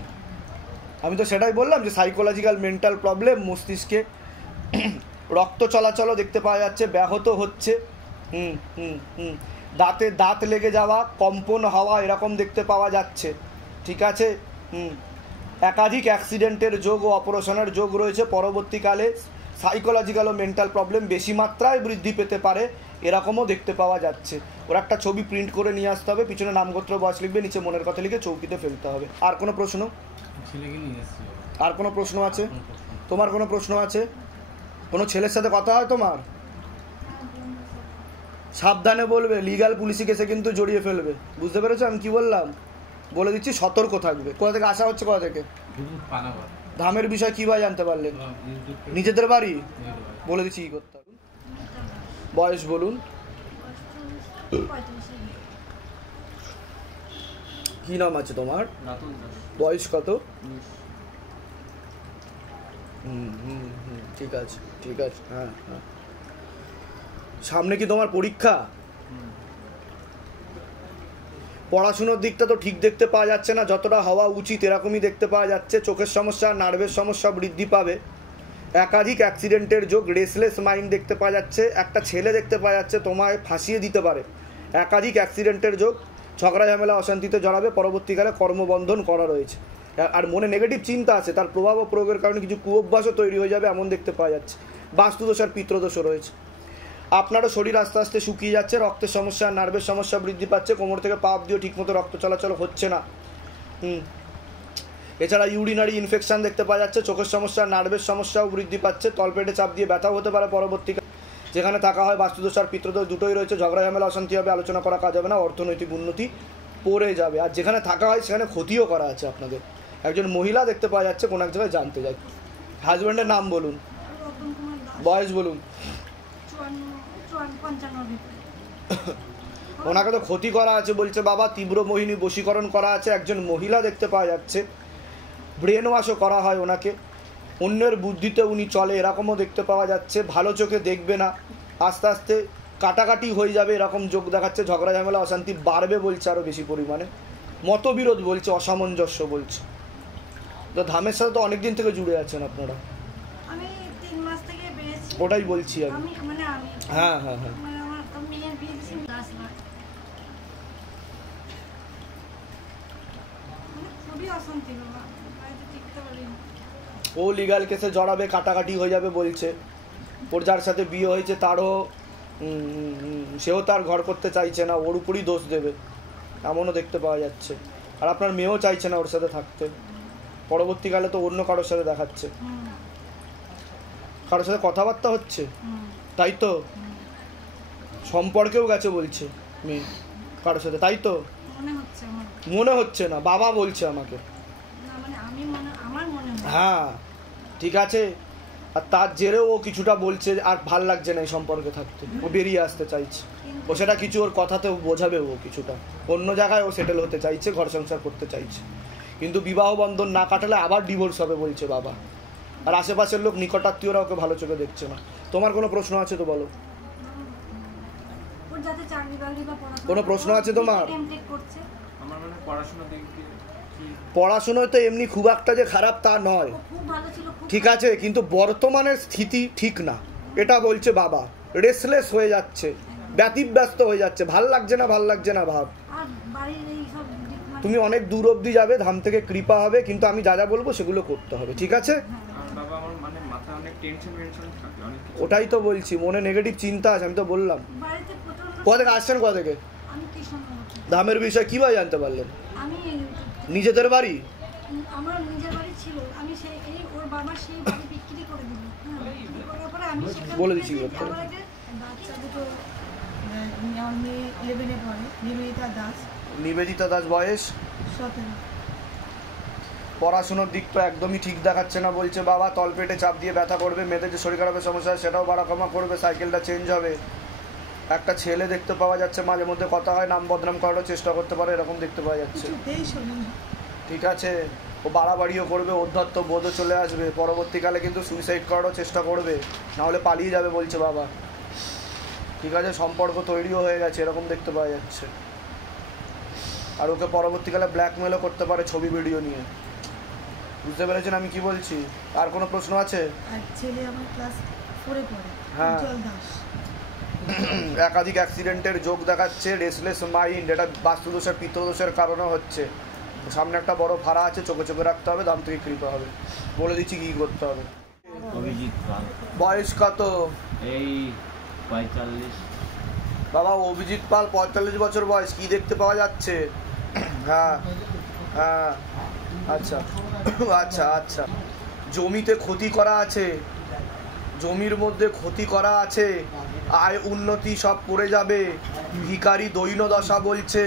আমি তো সেটাই বললাম যে সাইকোলজিক্যাল মেন্টাল প্রবলেম, মস্তিষ্কে রক্ত চলাচলও দেখতে পাওয়া যাচ্ছে ব্যাহত হচ্ছে। দাঁতে দাঁত লেগে যাওয়া, কম্পন হওয়া এরকম দেখতে পাওয়া যাচ্ছে, ঠিক আছে। একাধিক অ্যাক্সিডেন্টের যোগ ও অপারেশনের যোগ রয়েছে। পরবর্তীকালে সাইকোলজিক্যাল ও মেন্টাল প্রবলেম বেশি মাত্রায় বৃদ্ধি পেতে পারে এরকমও দেখতে পাওয়া যাচ্ছে। ওর একটা ছবি প্রিন্ট করে নিয়ে আসতে হবে, পিছনে নামগোত্র বয়স লিখবে, নিচে মনের কথা লিখে চৌকিতে ফেলতে হবে। আর কোনো প্রশ্ন? আর কোনো প্রশ্ন আছে? তোমার কোনো প্রশ্ন আছে? কোনো ছেলের সাথে কথা হয় তোমার? সাবধানে বলবে, লিগ্যাল পুলিশি কেসে কিন্তু জড়িয়ে ফেলবে, বুঝতে পেরেছো আমি কি বললাম? বলে দিচ্ছি, সতর্ক থাকবে। কোথা থেকে আসা হচ্ছে? কোথা থেকে? ধামের বিষয় কীভাবে জানতে পারলেন? নিজেদের বাড়ি? বলে দিচ্ছি কী করতে হবে। বয়স বলুন। কি নাম আছে তোমার? বয়স কত? ঠিক আছে, ঠিক আছে। হ্যাঁ হ্যাঁ। সামনে কি তোমার পরীক্ষা? পড়াশুনোর দিকটা তো ঠিক দেখতে পাওয়া যাচ্ছে না, যতটা হওয়া উচিত এরকমই দেখতে পাওয়া যাচ্ছে। চোখের সমস্যা, নার্ভের সমস্যা বৃদ্ধি পাবে। একাধিক অ্যাক্সিডেন্টের যোগ, রেসলেস মাইন্ড দেখতে পাওয়া যাচ্ছে। একটা ছেলে দেখতে পাওয়া যাচ্ছে তোমায় ফাঁসিয়ে দিতে পারে। একাধিক অ্যাক্সিডেন্টের যোগ, ঝগড়া ঝামেলা অশান্তিতে জড়াবে। পরবর্তীকালে কর্মবন্ধন করা রয়েছে। আর মনে নেগেটিভ চিন্তা আছে, তার প্রভাব ও প্রয়োগের কারণে কিছু কুঅভ্যাসও তৈরি হয়ে যাবে, এমন দেখতে পাওয়া যাচ্ছে। বাস্তুদোষ আর পিত্রদোষও রয়েছে। আপনারও শরীর আস্তে আস্তে শুকিয়ে যাচ্ছে, রক্তের সমস্যা, নার্ভের সমস্যা বৃদ্ধি পাচ্ছে। কোমর থেকে পা অবধিও ঠিকমতো রক্ত চলাচল হচ্ছে না। এছাড়া ইউরিনারি ইনফেকশন দেখতে পাওয়া যাচ্ছে। চোখের সমস্যা, নার্ভের সমস্যাও বৃদ্ধি পাচ্ছে। তলপেটে চাপ দিয়ে ব্যথাও হতে পারে পরবর্তীকালে। যেখানে থাকা হয় বাস্তুদোষ আর পিত্রদোষ দুটোই রয়েছে। ঝগড়া ঝামেলা অশান্তি হবে, আলোচনা করা কাজ হবে না, অর্থনৈতিক উন্নতি পড়ে যাবে। আর যেখানে থাকা হয় সেখানে ক্ষতিও করা আছে আপনাদের। একজন মহিলা দেখতে পাওয়া যাচ্ছে কোনো এক জায়গায় জানতে যায়। হাজব্যান্ডের নাম বলুন, বয়স বলুন। ওনাকে তো ক্ষতি করা আছে বলছে বাবা, তীব্র মোহিনী বশীকরণ করা আছে। একজন মহিলা দেখতে পাওয়া যাচ্ছে, ব্রেন ওয়াশও করা হয় ওনাকে। অন্যের বুদ্ধিতে উনি চলে এরকমও দেখতে পাওয়া যাচ্ছে। ভালো চোখে দেখবে না, আস্তে আস্তে কাটাকাটি হয়ে যাবে এরকম যোগ দেখাচ্ছে। ঝগড়া ঝামেলা অশান্তি বাড়বে বলছে আরও বেশি পরিমাণে। মতবিরোধ বলছে, অসামঞ্জস্য বলছে। তো ধামের সাথে তো অনেকদিন থেকে জুড়ে আছেন আপনারা। আমি 3 মাস থেকে পেয়েছি, ওটাই বলছি আমি। হ্যাঁ হ্যাঁ হ্যাঁ। ও লিগ্যাল কেসে জড়াবে, কাটাকাটি হয়ে যাবে বলছে। ওর যার সাথে বিয়ে হয়েছে তারও সেও তার ঘর করতে চাইছে না, ওর উপরই দোষ দেবে, এমনও দেখতে পাওয়া যাচ্ছে। আর আপনার মেয়েও চাইছে না ওর সাথে থাকতে। পরবর্তীকালে তো অন্য কারোর সাথে দেখাচ্ছে, কারোর সাথে কথাবার্তা হচ্ছে, তাই তো? সম্পর্কেও গেছে বলছে মেয়ে কারোর সাথে, তাই তো? মনে হচ্ছে না, বাবা বলছে আমাকে। হ্যাঁ ঠিক আছে। আর তার জেরেও ও কিছুটা বলছে আর ভাল লাগছে না এই সম্পর্কে থাকতে, ও বেরিয়ে আসতে চাইছে। ও সেটা কিছু ওর কথাতেও বোঝাবে, ও কিছুটা অন্য জায়গায় ও সেটেল হতে চাইছে, ঘর সংসার করতে চাইছে। কিন্তু বিবাহ বন্ধন না কাটালে আবার ডিভোর্স হবে বলছে বাবা। আর আশেপাশের লোক, নিকটাত্মীয়রা ওকে ভালো চোখে দেখছে না। তোমার কোনো প্রশ্ন আছে তো বলো। কোনো প্রশ্ন আছে তোমার? পড়াশোনায় তো এমনি খুব একটা যে খারাপ তা নয়, ঠিক আছে, কিন্তু বর্তমানের স্থিতি ঠিক না, এটা বলছে বাবা। রেসলেস হয়ে যাচ্ছে, ব্যতিব্যস্ত হয়ে যাচ্ছে, ভাল লাগছে না, ভাল লাগছে না ভাব। তুমি অনেক দূর অবধি যাবে, ধাম থেকে কৃপা হবে, কিন্তু আমি যা যা বলবো সেগুলো করতে হবে, ঠিক আছে? ওটাই তো বলছি, মনে নেগেটিভ চিন্তা আছে, আমি তো বললাম। কোথা থেকে আসছেন? কোথা থেকে? ধামের বিষয় কিভাবে জানতে পারলেন? নিজেদের বাড়ি? আমার নিজের বাড়ি ছিল, আমি সেই ওর বাবা সেই বাড়ি বিক্রি করে দিল। করার পরে আমি বলে দিচ্ছি বাচ্চা দুটো, আমার মেয়ে 11-এ পড়ে, নিবেদিতা দাস। নিবেদিতা দাস, বয়স 17। পড়াশোনার দিক তো একদমই ঠিক দেখাচ্ছে না বলছে বাবা। তলপেটে চাপ দিয়ে ব্যথা করবে, মেয়েদের যে শরীর খারাপের সমস্যা সেটাও বাড়া কমা করবে, সাইকেলটা চেঞ্জ হবে। একটা ছেলে দেখতে পাওয়া যাচ্ছে, মাঝে মধ্যে কথা হয়, নাম বদনাম করারও চেষ্টা করতে পারে, এরকম দেখতে পাওয়া যাচ্ছে। ঠিক আছে, ও বাড়াবাড়িও করবে, অধ্যত্ত বোধও চলে আসবে। পরবর্তীকালে কিন্তু সুইসাইড করারও চেষ্টা করবে, নাহলে পালিয়ে যাবে বলছে বাবা। ঠিক আছে, সম্পর্ক তৈরিও হয়ে গেছে, এরকম দেখতে পাওয়া যাচ্ছে। আর ওকে পরবর্তীকালে ব্ল্যাকমেলও করতে পারে ছবি ভিডিও নিয়ে। বুঝতে পেরেছেন আমি কি বলছি? আর কোনো প্রশ্ন আছে? ছেলে আমার ক্লাস 4-এ পড়ে, হ্যাঁ। উজ্জ্বল দাস। একাধিক অ্যাক্সিডেন্টের যোগ দেখাচ্ছে, রেসলেস মাইন্ড, এটা বাস্তুদোষের পিত্রদোষের কারণে হচ্ছে। সামনে একটা বড় ফাড়া আছে, চোখে চোখে রাখতে হবে, দাম থেকে কৃপা হবে। বলে দিচ্ছি কী করতে হবে। অভিজিৎ পাল। বয়স কত? এই 45। বাবা অভিজিৎ পাল 45 বছর বয়স, কি দেখতে পাওয়া যাচ্ছে? হ্যাঁ হ্যাঁ, আচ্ছা আচ্ছা আচ্ছা। জমিতে ক্ষতি করা আছে, জমির মধ্যে ক্ষতি করা আছে, আয় উন্নতি সব করে যাবে। ভিখারি দৈন্য দশা বলছে,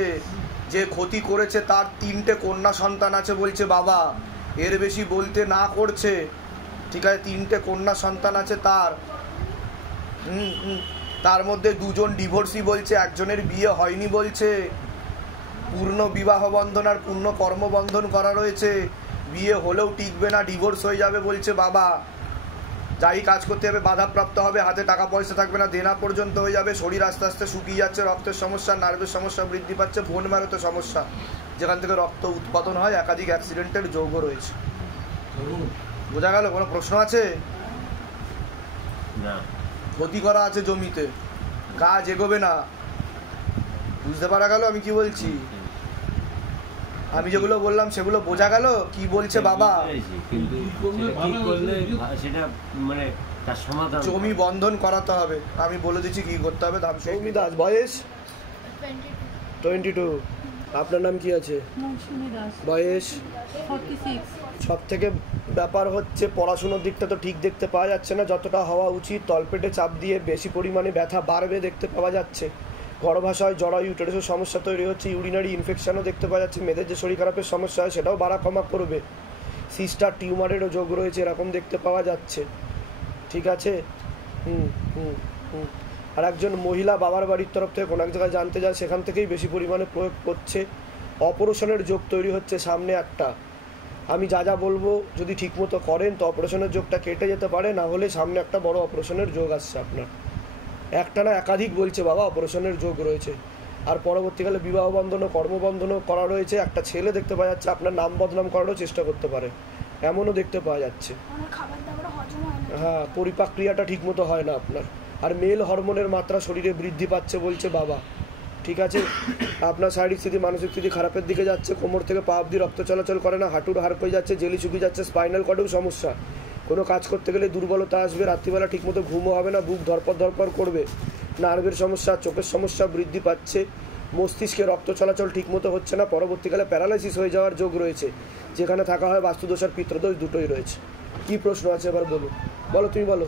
যে ক্ষতি করেছে তার 3টে কন্যা সন্তান আছে বলছে বাবা, এর বেশি বলতে না করছে, ঠিক আছে? 3টে কন্যা সন্তান আছে তার। তার মধ্যে 2জন ডিভোর্সি বলছে, একজনের বিয়ে হয়নি বলছে। পূর্ণ বিবাহ বন্ধন আর পূর্ণ কর্মবন্ধন করা রয়েছে, বিয়ে হলেও টিকবে না, ডিভোর্স হয়ে যাবে বলছে বাবা। যাই কাজ করতে হবে বাধাপ্রাপ্ত হবে, হাতে টাকা পয়সা থাকবে না, দেনা পর্যন্ত হয়ে যাবে, শরীর আস্তে আস্তে শুকিয়ে যাচ্ছে, রক্তের সমস্যা, নার্ভের সমস্যা বৃদ্ধি পাচ্ছে, বোন ম্যারোতে সমস্যা, যেখান থেকে রক্ত উৎপাদন হয়, একাধিক অ্যাক্সিডেন্টের যোগও রয়েছে। বোঝা গেল? কোনো প্রশ্ন আছে? না। ক্ষতি করা আছে জমিতে, কাজ এগোবে না। বুঝতে পারা গেল আমি কি বলছি? আমি যেগুলো বললাম সেগুলো বোঝা গেল কি বলছে বাবা? কিন্তু ঠিক করলে সেটা মানে তার সমাধান, জমি বন্ধন করাতে হবে। আমি বলে দিচ্ছি কি করতে হবে। সৌমি দাস, বয়স 22। আপনার নাম কি আছে? বয়স 46। সব থেকে ব্যাপার হচ্ছে পড়াশুনোর দিকটা তো ঠিক দেখতে পাওয়া যাচ্ছে না যতটা হওয়া উচিত। তলপেটে চাপ দিয়ে বেশি পরিমাণে ব্যথা বাড়বে দেখতে পাওয়া যাচ্ছে। গর্ভাশয় জরায়ু ইউটেরাসের সমস্যা তৈরি হচ্ছে, ইউরিনারি ইনফেকশনও দেখতে পাওয়া যাচ্ছে, মেয়েদের যে শরীর খারাপের সমস্যা হয় সেটাও বাড়া কমা করবে। সিস্টার টিউমারেরও যোগ রয়েছে, এরকম দেখতে পাওয়া যাচ্ছে, ঠিক আছে? আর একজন মহিলা বাবার বাড়ির তরফ থেকে কোনো এক জায়গায় জানতে যায়, সেখান থেকেই বেশি পরিমাণে প্রয়োগ করছে। অপারেশনের যোগ তৈরি হচ্ছে সামনে একটা। আমি যা যা বলবো যদি ঠিকমতো করেন তো অপারেশনের যোগটা কেটে যেতে পারে, না হলে সামনে একটা বড় অপারেশনের যোগ আসছে আপনার। একটা না একাধিক বলছে বাবা অপারেশনের যোগ রয়েছে। আর পরবর্তীকালে বিবাহ বন্ধন ও কর্মবন্ধনও করা রয়েছে। একটা ছেলে দেখতে পাওয়া যাচ্ছে, আপনার নাম বদনাম করারও চেষ্টা করতে পারে, এমনও দেখতে পাওয়া যাচ্ছে। হ্যাঁ, পরিপাক ক্রিয়াটা ঠিকমতো হয় না আপনার। আর মেল হরমোনের মাত্রা শরীরে বৃদ্ধি পাচ্ছে বলছে বাবা, ঠিক আছে? আপনার শারীরিক স্থিতি মানসিক স্থিতি খারাপের দিকে যাচ্ছে, কোমর থেকে পা অবধি রক্ত চলাচল করে না, হাঁটুর হাড় হয়ে যাচ্ছে, জেলি শুকিয়ে যাচ্ছে, স্পাইনাল কর্ডেও সমস্যা, কোনো কাজ করতে গেলে দুর্বলতা আসবে, রাত্রিবেলা ঠিকমতো ঘুমও হবে না, বুক ধরপড় ধরপড় করবে, নার্ভের সমস্যা, চোখের সমস্যা বৃদ্ধি পাচ্ছে, মস্তিষ্কে রক্ত চলাচল ঠিকমতো হচ্ছে না, পরবর্তীকালে প্যারালাইসিস হয়ে যাওয়ার যোগ রয়েছে। যেখানে থাকা হয় বাস্তুদোষ আর পিত্রদোষ দুটোই রয়েছে। কি প্রশ্ন আছে এবার বলো, বলো তুমি বলো।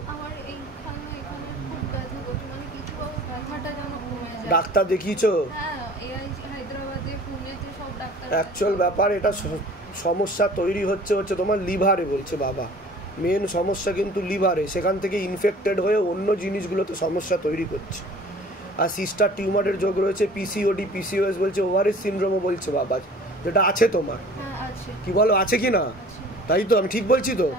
ডাক্তার দেখিয়েছো? অ্যাকচুয়াল ব্যাপার এটা সমস্যা তৈরি হচ্ছে তোমার লিভারে বলছে বাবা। মেন সমস্যা কিন্তু লিভারে, সেখান থেকে ইনফেক্টেড হয়ে অন্য জিনিসগুলোতে সমস্যা তৈরি করছে। আর সিস্টার টিউমারের যোগ রয়েছে, পিসিওডি পিসিওএস বলছে, ওভারিস সিনড্রোমও বলছে বাবা, যেটা আছে তোমার। কি বলো, আছে কি না? তাই তো আমি ঠিক বলছি তো?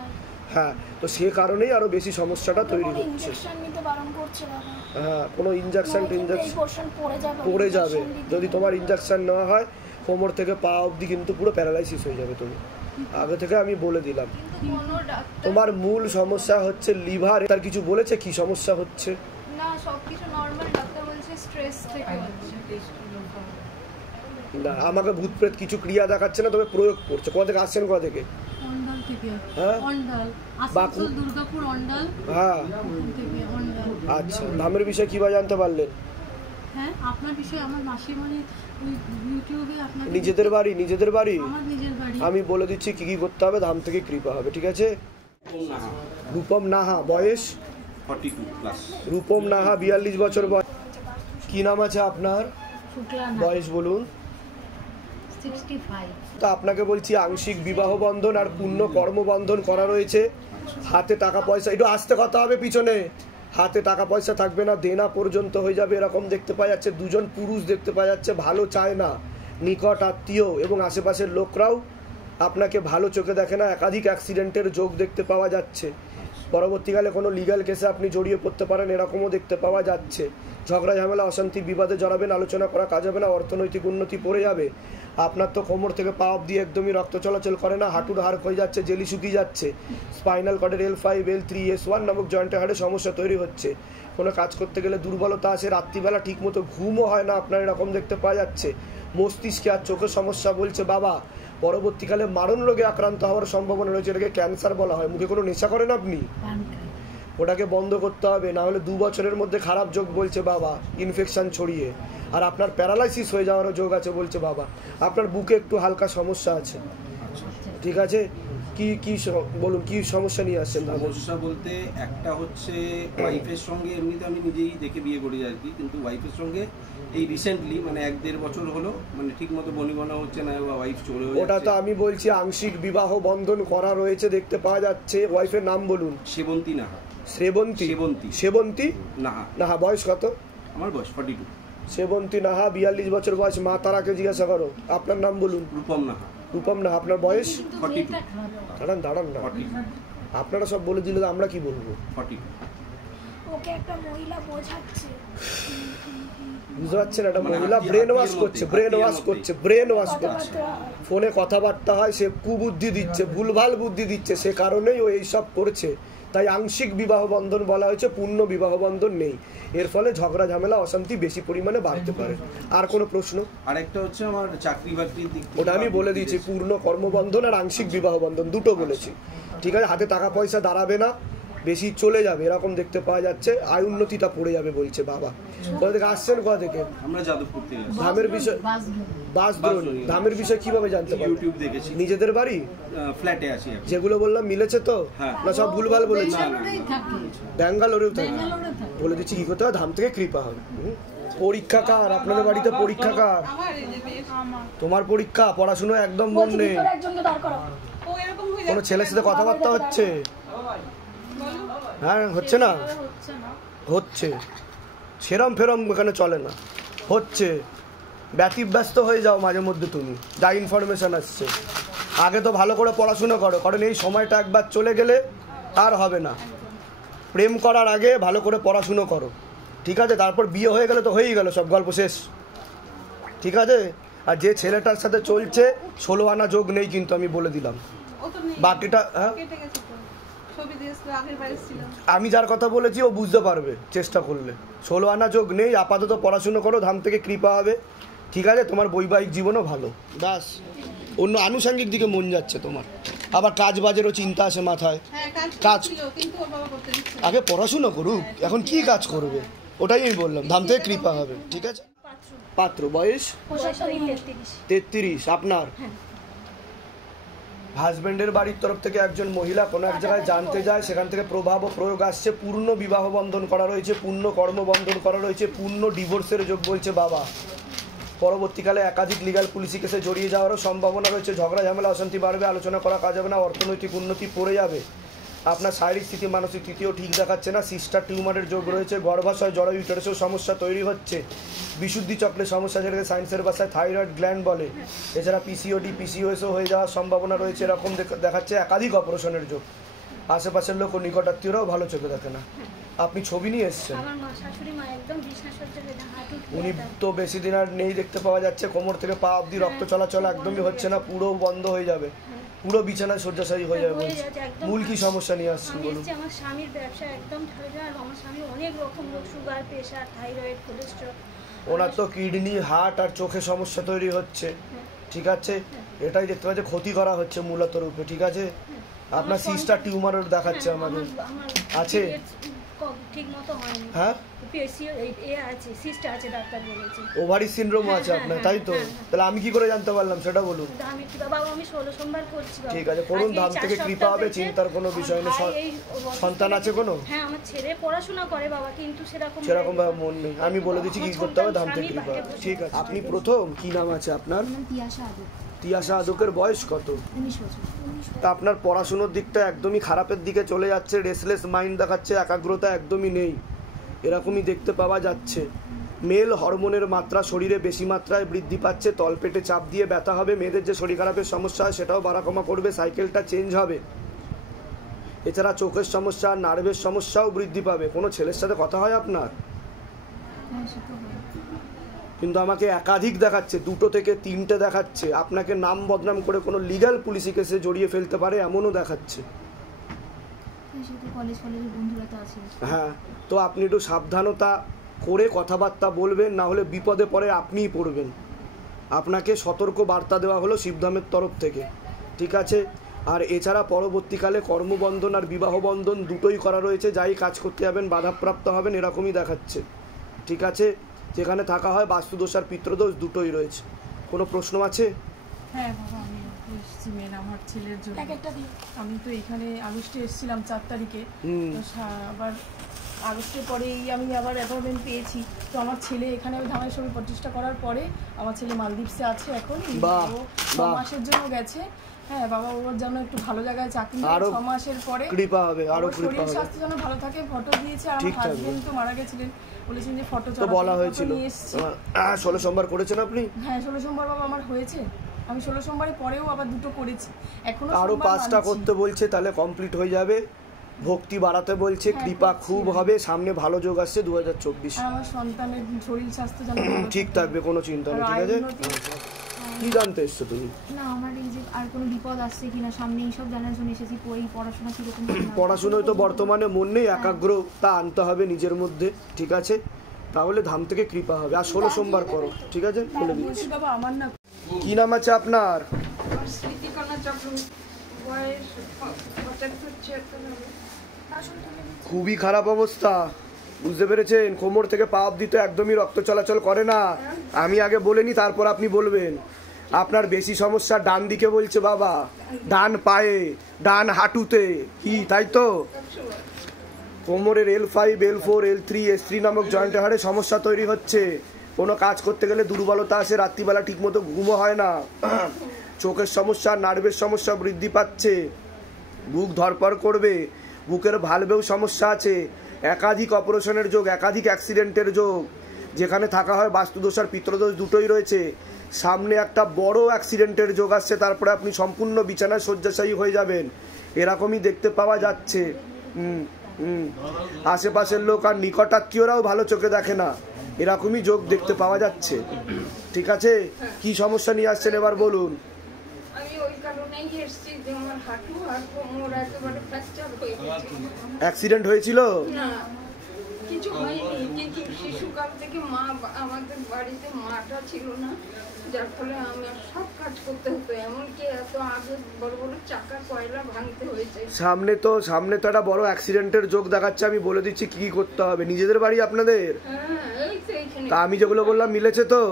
হ্যাঁ, তো সে কারণেই আরো বেশি সমস্যাটা তৈরি হচ্ছে। হ্যাঁ, কোনো ইনজেকশন পড়ে যাবে, যদি তোমার ইনজেকশন নেওয়া হয় কোমর থেকে পা অবধি কিন্তু পুরো প্যারালাইসিস হয়ে যাবে। তুমি আগে থেকে আমি বলে দিলাম, তোমার মূল সমস্যা হচ্ছে লিভার। তার কিছু বলেছে কি সমস্যা হচ্ছে? না, সবকিছু নরমাল, ডাক্তার বলছে স্ট্রেস থেকে হচ্ছে। না, আমাকে ভূত প্রেত কিছু ক্রিয়া দেখাচ্ছে না, তবে প্রয়োগ করছে। কোথা থেকে আসছেন? কোথা থেকে? অন্ডাল থেকে। হ্যাঁ, অন্ডাল, আসানসোল দুর্গাপুর অন্ডাল। হ্যাঁ, থেকে অন্ডাল। আচ্ছা, নামের বিষয়ে কিভাবে জানতে পারলেন? হ্যাঁ, আপনার বিষয়ে আমার মাসির মানে ইউটিউবে আপনার নিজেদের বাড়ি? নিজেদের বাড়ি? আমার নিজের বাড়ি। আমি বলে দিচ্ছি কি কি করতে হবে, ধাম থেকে কৃপা হবে, ঠিক আছে? রূপম নাহা, বয়স 42+। রূপম নাহা 42 বছর বয়স। কি নাম আছে আপনার? বয়স বলুন। 65। তা আপনাকে বলছি আংশিক বিবাহ বন্ধন আর পূর্ণ কর্মবন্ধন করা রয়েছে। হাতে টাকা পয়সা, একটু আস্তে কথা হবে পিছনে, হাতে টাকা পয়সা থাকবে না, দেনা পর্যন্ত হয়ে যাবে, এরকম দেখতে পাওয়া যাচ্ছে। 2জন পুরুষ দেখতে পাওয়া যাচ্ছে, ভালো চায় না, নিকট আত্মীয় এবং আশেপাশের লোকরাও আপনাকে ভালো চোখে দেখে না। একাধিক অ্যাক্সিডেন্টের যোগ দেখতে পাওয়া যাচ্ছে। পরবর্তীকালে কোনো লিগ্যাল কেসে আপনি জড়িয়ে পড়তে পারেন, এরকমও দেখতে পাওয়া যাচ্ছে। ঝগড়া ঝামেলা অশান্তি বিবাদে জড়াবেন, আলোচনা করা কাজ হবে না, অর্থনৈতিক উন্নতি পড়ে যাবে। আপনার তো কোমর থেকে পা অবধি একদমই রক্ত চলাচল করে না, হাঁটুর হাড় হয়ে যাচ্ছে, জেলি শুকিয়ে যাচ্ছে, স্পাইনাল কর্ডের L5 L3 S1 নামক জয়েন্টের হাড়ে সমস্যা তৈরি হচ্ছে, কোনো কাজ করতে গেলে দুর্বলতা আছে, রাত্রিবেলা ঠিকমতো ঘুমও হয় না আপনার, এরকম দেখতে পাওয়া যাচ্ছে। মস্তিষ্কে আর চোখের সমস্যা বলছে বাবা, পরবর্তীকালে মারণ রোগে আক্রান্ত হওয়ার সম্ভাবনা রয়েছে, এটাকে ক্যান্সার বলা হয়। মুখে কোনো নেশা করেন আপনি? ওটাকে বন্ধ করতে হবে, না হলে 2 বছরের মধ্যে খারাপ যোগ বলছে বাবা, ইনফেকশন ছড়িয়ে। আর আপনার প্যারালাইসিস হয়ে যাওয়ারও যোগ আছে বলছে বাবা। আপনার বুকে একটু হালকা সমস্যা আছে, ঠিক আছে? কি কি বলুন, কি সমস্যা নিয়ে আসছেন? সমস্যা বলতে একটা হচ্ছে ওয়াইফের সঙ্গে, এমনিতে আমি নিজেই দেখে বিয়ে করি আর কি, কিন্তু ওয়াইফের সঙ্গে এই রিসেন্টলি মানে 1-1.5 বছর হলো মানে ঠিক মতো বনিবনা হচ্ছে না, ওয়াইফ চলে যাচ্ছে। ওটা তো আমি বলছি আংশিক বিবাহ বন্ধন করা রয়েছে দেখতে পাওয়া যাচ্ছে। ওয়াইফের নাম বলুন। সেবন্তী নাহা। সেবন্তী? সেবন্তী। সেবন্তী নাহা। নাহা। বয়স কত? আমার বয়স 42। সেবন্তী নাহা, 42 বছর বয়স। মা তারাকে জিজ্ঞাসা করো। আপনার নাম বলুন। রূপম নাহা। রূপম নাহা। আপনার বয়স? 42। দাঁড়ান দাঁড়ান না, আপনারা সব বলে দিলে আমরা কি বলবো? 42। ওকে একটা মহিলা বোঝাচ্ছে, বুঝতে পারছেন? একটা মহিলা ব্রেন ওয়াশ করছে, ব্রেন ওয়াশ করছে, ব্রেন ওয়াশ করছে। ফোনে কথাবার্তা হয়, সে কুবুদ্ধি দিচ্ছে, ভুলভাল বুদ্ধি দিচ্ছে, সে কারণেই ও এইসব করছে। তাই আংশিক বিবাহ বন্ধন বলা হয়েছে, পূর্ণ বিবাহ বন্ধন নেই। এর ফলে ঝগড়া ঝামেলা অশান্তি বেশি পরিমাণে বাড়তে পারে। আর কোনো প্রশ্ন? আরেকটা হচ্ছে আমার চাকরি বাকরির দিক, ওটা আমি বলে দিয়েছি, পূর্ণ কর্মবন্ধন আর আংশিক বিবাহ বন্ধন দুটো বলেছি, ঠিক আছে? হাতে টাকা পয়সা দাঁড়াবে না, বেশি চলে যাবে এরকম দেখতে পাওয়া যাচ্ছে, আয় উন্নতিটা পড়ে যাবে বলছে বাবা। কোথা থেকে আসছেন? কোথা থেকে? আমরা যাদবপুর থেকে। ধামের বিষয়, বাসদ্রোণী, ধামের বিষয় কিভাবে জানতে পারবেন? ইউটিউব দেখেছি। নিজেদের বাড়ি? ফ্ল্যাটে আছি। যেগুলো বললাম মিলেছে তো? না সব ভুলভাল বলেছি? ব্যাঙ্গালোরেও থাকে। বলে দিচ্ছি কি করতে হবে, ধাম থেকে কৃপা হবে। পরীক্ষা কার? আপনাদের বাড়িতে পরীক্ষা কার? তোমার পরীক্ষা? পড়াশুনো একদম মন নেই। কোনো ছেলের সাথে কথাবার্তা হচ্ছে? হ্যাঁ, হচ্ছে না? হচ্ছে। সেরম ফেরম এখানে চলে না, হচ্ছে। ব্যতিব্যস্ত হয়ে যাও মাঝে মধ্যে তুমি, যা ইনফরমেশান আসছে। আগে তো ভালো করে পড়াশুনো করো, কারণ এই সময়টা একবার চলে গেলে আর হবে না। প্রেম করার আগে ভালো করে পড়াশুনো করো, ঠিক আছে? তারপর বিয়ে হয়ে গেলে তো হয়েই গেল, সব গল্প শেষ, ঠিক আছে? আর যে ছেলেটার সাথে চলছে 16 আনা যোগ নেই কিন্তু, আমি বলে দিলাম। বাকিটা আমি যার কথা বলেছি ও বুঝতে পারবে চেষ্টা করলে। 16 আনা যোগ নেই, আপাতত পড়াশুনো করো, ধাম থেকে কৃপা হবে, ঠিক আছে? তোমার বৈবাহিক জীবনও ভালো। ব্যাস, অন্য আনুষঙ্গিক দিকে মন যাচ্ছে তোমার, আবার কাজ বাজেরও চিন্তা আসে মাথায়। কাজ আগে পড়াশুনো করুক, এখন কি কাজ করবে? ওটাই আমি বললাম, ধাম থেকে কৃপা হবে, ঠিক আছে? পাত্র বয়স 33। আপনার হাজবেন্ডের বাড়ির তরফ থেকে একজন মহিলা কোনো এক জায়গায় জানতে যায়, সেখান থেকে প্রভাব ও প্রয়োগ আসছে, পূর্ণ বিবাহ বন্ধন করা রয়েছে, পূর্ণ কর্মবন্ধন করা রয়েছে, পূর্ণ ডিভোর্সের যোগ বলছে বাবা। পরবর্তীকালে একাধিক লিগাল পুলিশি কেসে জড়িয়ে যাওয়ারও সম্ভাবনা রয়েছে, ঝগড়া ঝামেলা অশান্তি বাড়বে, আলোচনা করা কাজ হবে না, অর্থনৈতিক উন্নতি পড়ে যাবে। আপনার শারীরিক স্থিতি মানসিক স্থিতিও ঠিক দেখাচ্ছে না, সিস্টার টিউমারের যোগ রয়েছে, গর্ভাশয় জরায়ু ইউটেরাসেও সমস্যা তৈরি হচ্ছে, বিশুদ্ধি চক্রের সমস্যা, যেটাকে সায়েন্সের ভাষায় থাইরয়েড গ্ল্যান্ড বলে। এছাড়া পিসিওডি পিসিওএসও হয়ে যাওয়ার সম্ভাবনা রয়েছে, এরকম দেখাচ্ছে একাধিক অপারেশনের যোগ। আশেপাশের লোক ও নিকটাত্মীয়রাও ভালো চোখে দেখে না। আপনি ছবি নিয়ে এসছেন? উনি তো বেশি দিন আর নেই দেখতে পাওয়া যাচ্ছে, কোমর থেকে পা অবধি রক্ত চলাচল একদমই হচ্ছে না, পুরো বন্ধ হয়ে যাবে, পুরো বিছানায় শয্যাশায়ী হয়ে যাবে বলছে। মূল কি সমস্যা নিয়ে আসছেন বলুন? আমার স্বামীর ব্যবসা একদম ঢালে যায়, আর আমার স্বামী অনেক রকম রোগ, সুগার, প্রেশার, থাইরয়েড, কোলেস্টেরল। ওনার তো কিডনি, হার্ট আর চোখে সমস্যা তৈরি হচ্ছে, ঠিক আছে? এটাই দেখতে পাচ্ছে ক্ষতি করা হচ্ছে মূলত রূপে, ঠিক আছে? আপনার সিস্টার টিউমারও দেখাচ্ছে আমাদের আছে, ঠিক মতো হয়নি। হ্যাঁ, ওভারি সিনড্রোম আছে আপনার, তাই তো? তাহলে আমি কি করে জানতে পারলাম সেটা বলুন। ঠিক আছে, করুন, ধাম থেকে কৃপা হবে, চিন্তার কোনো বিষয় নেই। সন্তান আছে কোনো? হ্যাঁ, আমার ছেলে পড়াশোনা করে বাবা, কিন্তু সেরকম ভাবে মন নেই। আমি বলে দিচ্ছি কি করতে হবে, ধাম থেকে কৃপা। ঠিক আছে, আপনি প্রথম কি নাম আছে আপনার? তিয়াশা আদকের বয়স কত? 19 বছর। তা আপনার পড়াশুনোর দিকটা একদমই খারাপের দিকে চলে যাচ্ছে, রেসলেস মাইন্ড দেখাচ্ছে, একাগ্রতা একদমই নেই, এরকমই দেখতে পাওয়া যাচ্ছে। মেল হরমোনের মাত্রা শরীরে বেশি মাত্রায় বৃদ্ধি পাচ্ছে, তলপেটে চাপ দিয়ে ব্যথা হবে, মেয়েদের যে শরীর খারাপের সমস্যা হয় সেটাও বাড়া কমা করবে, সাইকেলটা চেঞ্জ হবে। এছাড়া চোখের সমস্যা, নার্ভের সমস্যাও বৃদ্ধি পাবে। কোনো ছেলের সাথে কথা হয় আপনার? কিন্তু আমাকে একাধিক দেখাচ্ছে, 2 থেকে 3টে দেখাচ্ছে। আপনাকে নাম বদনাম করে কোনো লিগ্যাল পুলিশি কেসে জড়িয়ে ফেলতে পারে এমনও দেখাচ্ছে। হ্যাঁ, তো আপনি একটু সাবধানতা করে কথাবার্তা বলবেন, না হলে বিপদে পড়ে আপনিই পড়বেন। আপনাকে সতর্ক বার্তা দেওয়া হলো শিবধামের তরফ থেকে, ঠিক আছে? আর এছাড়া পরবর্তীকালে কর্মবন্ধন আর বিবাহ বন্ধন দুটোই করা রয়েছে, যাই কাজ করতে যাবেন বাধাপ্রাপ্ত হবেন এরকমই দেখাচ্ছে, ঠিক আছে? যেখানে থাকা হয় বাস্তুদোষ আর পিতৃদোষ দুটোই রয়েছে। কোনো প্রশ্ন আছে? হ্যাঁ বাবা, আমি এসেছি মেন আমার ছেলের জন্য। আমি তো এখানে আগস্টে এসেছিলাম 4 তারিখে, তো আবার আগস্টের পরেই আমি আবার অ্যাপয়েন্টমেন্ট পেয়েছি। তো আমার ছেলে এখানে ধামের সঙ্গে প্রতিষ্ঠা করার পরে আমার ছেলে মালদ্বীপসে আছে এখন, 6 মাসের জন্য গেছে। হ্যাঁ বাবা, ওর জন্য একটু ভালো জায়গায় চাকরি, 6 মাসের পরে কৃপা হবে, আরো শরীর স্বাস্থ্য যেন ভালো থাকে। ফটো দিয়েছে, আর আমার হাজবেন্ড তো মারা গেছিলেন, বলেছেন যে ফটো তো বলা হয়েছিল। 16 সোমবার করেছেন আপনি? হ্যাঁ 16 সোমবার বাবা আমার হয়েছে। আমি 16 সোমবারের পরেও আবার 2টো করেছি, এখনো আরো 5টা করতে বলছে, তাহলে কমপ্লিট হয়ে যাবে। ভক্তি বাড়াতে বলছে, কৃপা খুব হবে, সামনে ভালো যোগ আসছে 2024। আমার সন্তানের শরীর স্বাস্থ্য যেন ঠিক থাকবে, কোনো চিন্তা নেই, ঠিক আছে? কি জানতে এসছো তুমি? না, আমার এই যে আর কোনো বিপদ আসছে কিনা সামনে এইসব জানার জন্য এসেছি। পড়াশোনা কিরকম? পড়াশোনায় তো বর্তমানে মন নেই, একাগ্রতা আনতে হবে নিজের মধ্যে, ঠিক আছে? তাহলে ধাম থেকে কৃপা হবে। আর 16 সোমবার করো, ঠিক আছে? বলে দিচ্ছি। বাবা আমার না, কি নাম আছে আপনার? স্মৃতিকণা চক্রবর্তী, বয়স 75-76। খুবই খারাপ অবস্থা, বুঝতে পেরেছেন? কোমর থেকে পা অবধি তো একদমই রক্ত চলাচল করে না। আমি আগে বলিনি, তারপর আপনি বলবেন। আপনার বেশি সমস্যা ডান দিকে বলছে বাবা, ডান পায়ে, ডান হাঁটুতে, কি তাই তো? কোমরের L5, L4, L3, S3 নামক জয়েন্টের হাড়ে সমস্যা তৈরি হচ্ছে। কোনো কাজ করতে গেলে দুর্বলতা আসে, রাত্রিবেলা ঠিকমতো ঘুমও হয় না, চোখের সমস্যা, নার্ভের সমস্যা বৃদ্ধি পাচ্ছে, বুক ধরপড় করবে, বুকের ভালভেও সমস্যা আছে, একাধিক অপারেশনের যোগ, একাধিক অ্যাক্সিডেন্টের যোগ, যেখানে থাকা হয় বাস্তুদোষ আর পিতৃদোষ দুটোই রয়েছে। সামনে একটা বড় অ্যাক্সিডেন্টের যোগ আসছে, তারপরে আপনি সম্পূর্ণ বিছানায় শয্যাশায়ী হয়ে যাবেন, এরকমই দেখতে পাওয়া যাচ্ছে। আশেপাশের লোক আর নিকটাত্মীয়রাও ভালো চোখে দেখে না, এরকমই যোগ দেখতে পাওয়া যাচ্ছে, ঠিক আছে? কি সমস্যা নিয়ে আসছেন এবার বলুন। আমি ওই কারণেই এসেছি যে আমার হাঁটু আর কোমর একেবারে ফ্র্যাকচার হয়ে গেছে। অ্যাক্সিডেন্ট হয়েছিল? না, কিছু হয়নি, কিন্তু শিশুকাল থেকে আমাদের বাড়িতে মাটা ছিল না, যার ফলে আমি সব কাজ করতে হতো, এমনকি এত আগে বড় বড় চাকা কয়লা ভাঙতে হয়েছে। সামনে তো একটা বড় অ্যাক্সিডেন্টের যোগ দেখাচ্ছে, আমি বলে দিচ্ছি কি করতে হবে। নিজেদের বাড়ি আপনাদের? তা আমি যেগুলো বললাম মিলেছে তো?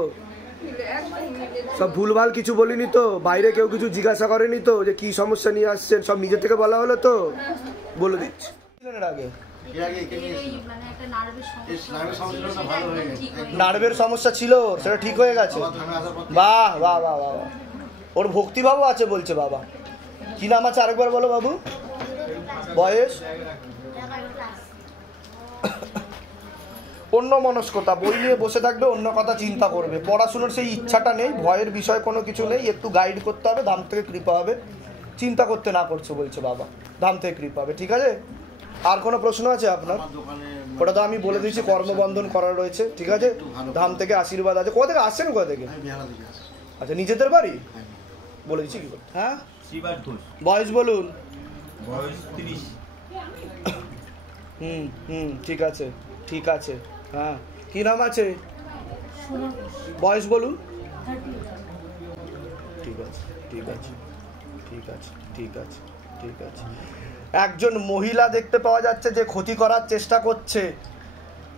সব ভুলভাল কিছু বলিনি তো? বাইরে কেউ কিছু জিজ্ঞাসা করেনি তো যে কি সমস্যা নিয়ে আসছেন? সব নিজে থেকে বলা হলো তো? বলে দিচ্ছি। আগে নার্ভের সমস্যা ছিল, সেটা ঠিক হয়ে গেছে। বাহ বাহ বাহ বাহ, ওর ভক্তিভাবও আছে বলছে বাবা। কি নাম আছে আরেকবার বলো বাবু? বয়স? অন্য মনস্কতা, বই নিয়ে বসে থাকবে, অন্য কথা চিন্তা করবে, পড়াশোনার সেই ইচ্ছাটা নেই, ভয়ের বিষয় কোনো কিছু নেই, একটু গাইড করতে হবে, ধাম থেকে কৃপা হবে। চিন্তা করতে না করছো বলছে বাবা, ধাম থেকে কৃপা হবে, ঠিক আছে? আর কোনো প্রশ্ন আছে আপনার? ওটা তো আমি বলে দিয়েছি, কর্মবন্ধন করা রয়েছে, ঠিক আছে? ধাম থেকে আশীর্বাদ আছে। কোথা থেকে আসছেন? কোথা থেকে? আচ্ছা, নিজেদের বাড়ি? বলে দিচ্ছি কি করতে। হ্যাঁ, বয়স বলুন। বয়স 30। ঠিক আছে, ঠিক আছে। হ্যাঁ, কি নাম আছে? বয়স বলুন। ঠিক আছে, ঠিক আছে, ঠিক আছে, ঠিক আছে, ঠিক আছে। একজন মহিলা দেখতে পাওয়া যাচ্ছে যে ক্ষতি করার চেষ্টা করছে।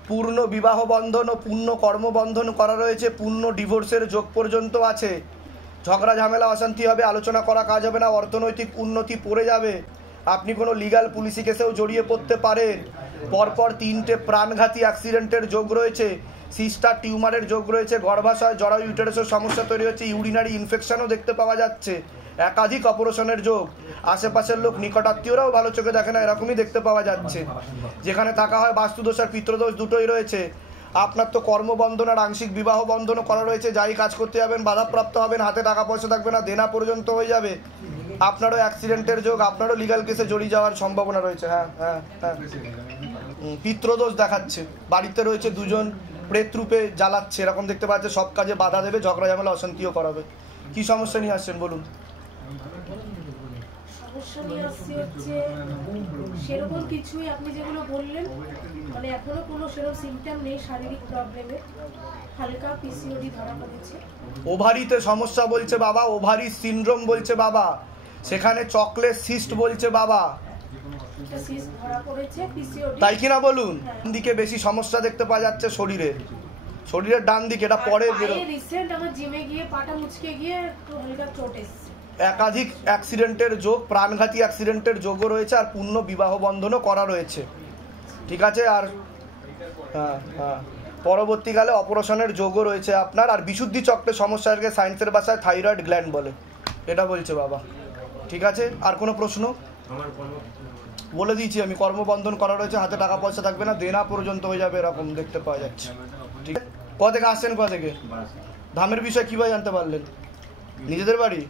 পূর্ণ বিবাহ বন্ধন ও পূর্ণ কর্মবন্ধন করা রয়েছে, পূর্ণ ডিভোর্সের যোগ পর্যন্ত আছে। ঝগড়া ঝামেলা অশান্তি হবে, আলোচনা করা কাজ হবে না, অর্থনৈতিক উন্নতি পড়ে যাবে। আপনি কোনো লিগাল পুলিশি কেসেও জড়িয়ে পড়তে পারেন। পরপর 3টে প্রাণঘাতী অ্যাক্সিডেন্টের যোগ রয়েছে, সিস্টার টিউমারের যোগ রয়েছে, গর্ভাশয় জরায়ু ইউটেরাসের সমস্যা তৈরি হচ্ছে, ইউরিনারি ইনফেকশনও দেখতে পাওয়া যাচ্ছে, একাধিক অপারেশনের যোগ। আশেপাশের লোক নিকটাত্মীয়রাও ভালো চোখে দেখে না, এরকমই দেখতে পাওয়া যাচ্ছে। যেখানে থাকা হয় বাস্তুদোষ আর পিতৃদোষ দুটোই রয়েছে। আপনার তো কর্মবন্ধন আর আংশিক বিবাহ বন্ধনও করা রয়েছে, যাই কাজ করতে যাবেন বাধাপ্রাপ্ত হবেন, হাতে টাকা পয়সা থাকবে না, দেনা পর্যন্ত হয়ে যাবে। আপনারও অ্যাক্সিডেন্টের যোগ, আপনারও লিগাল কেসে জড়িয়ে যাওয়ার সম্ভাবনা রয়েছে। হ্যাঁ হ্যাঁ হ্যাঁ, পিতৃদোষ দেখাচ্ছে। বাড়িতে রয়েছে 2জন প্রেত রূপে জ্বালাচ্ছে, এরকম দেখতে পাচ্ছে, সব কাজে বাধা দেবে, ঝগড়া ঝামেলা অশান্তিও করাবে। কি সমস্যা নিয়ে আসছেন বলুন? সমস্যা নিয়ে আসছে হচ্ছে সেরকম কিছুই আপনি যেগুলো বললেন, মানে এখনো কোনো সেরকম সিমটম নেই শারীরিক প্রবলেমে, হালকা পিসিওডি ধরা পড়েছে। ওভারিতে সমস্যা বলছে বাবা, ওভারি সিনড্রোম বলছে বাবা, সেখানে চকলেট সিস্ট বলছে বাবা, তাই কিনা বলুন? ডান দিকে বেশি সমস্যা দেখতে পাওয়া যাচ্ছে শরীরের ডান দিকে, এটা পরে রিসেন্ট আমার জিমে গিয়ে পাটা মুচকে গিয়ে হালকা চোট এসেছে। একাধিক অ্যাক্সিডেন্টের যোগ, প্রাণঘাতী অ্যাক্সিডেন্টের যোগও রয়েছে, আর পূর্ণ বিবাহ বন্ধনও করা রয়েছে, ঠিক আছে? আর হ্যাঁ হ্যাঁ, পরবর্তীকালে অপারেশনের যোগও রয়েছে আপনার। আর বিশুদ্ধি চক্রের সমস্যাকে সায়েন্সের ভাষায় থাইরয়েড গ্ল্যান্ড বলে, এটা বলছে বাবা, ঠিক আছে? আর কোনো প্রশ্ন? বলে দিয়েছি আমি, কর্মবন্ধন করা রয়েছে, হাতে টাকা পয়সা থাকবে না, দেনা পর্যন্ত হয়ে যাবে, এরকম দেখতে পাওয়া যাচ্ছে, ঠিক আছে? কোথা থেকে আসছেন, কোথা থেকে? ধামের বিষয়ে কীভাবে জানতে পারলেন? নিজেদের বাড়ি?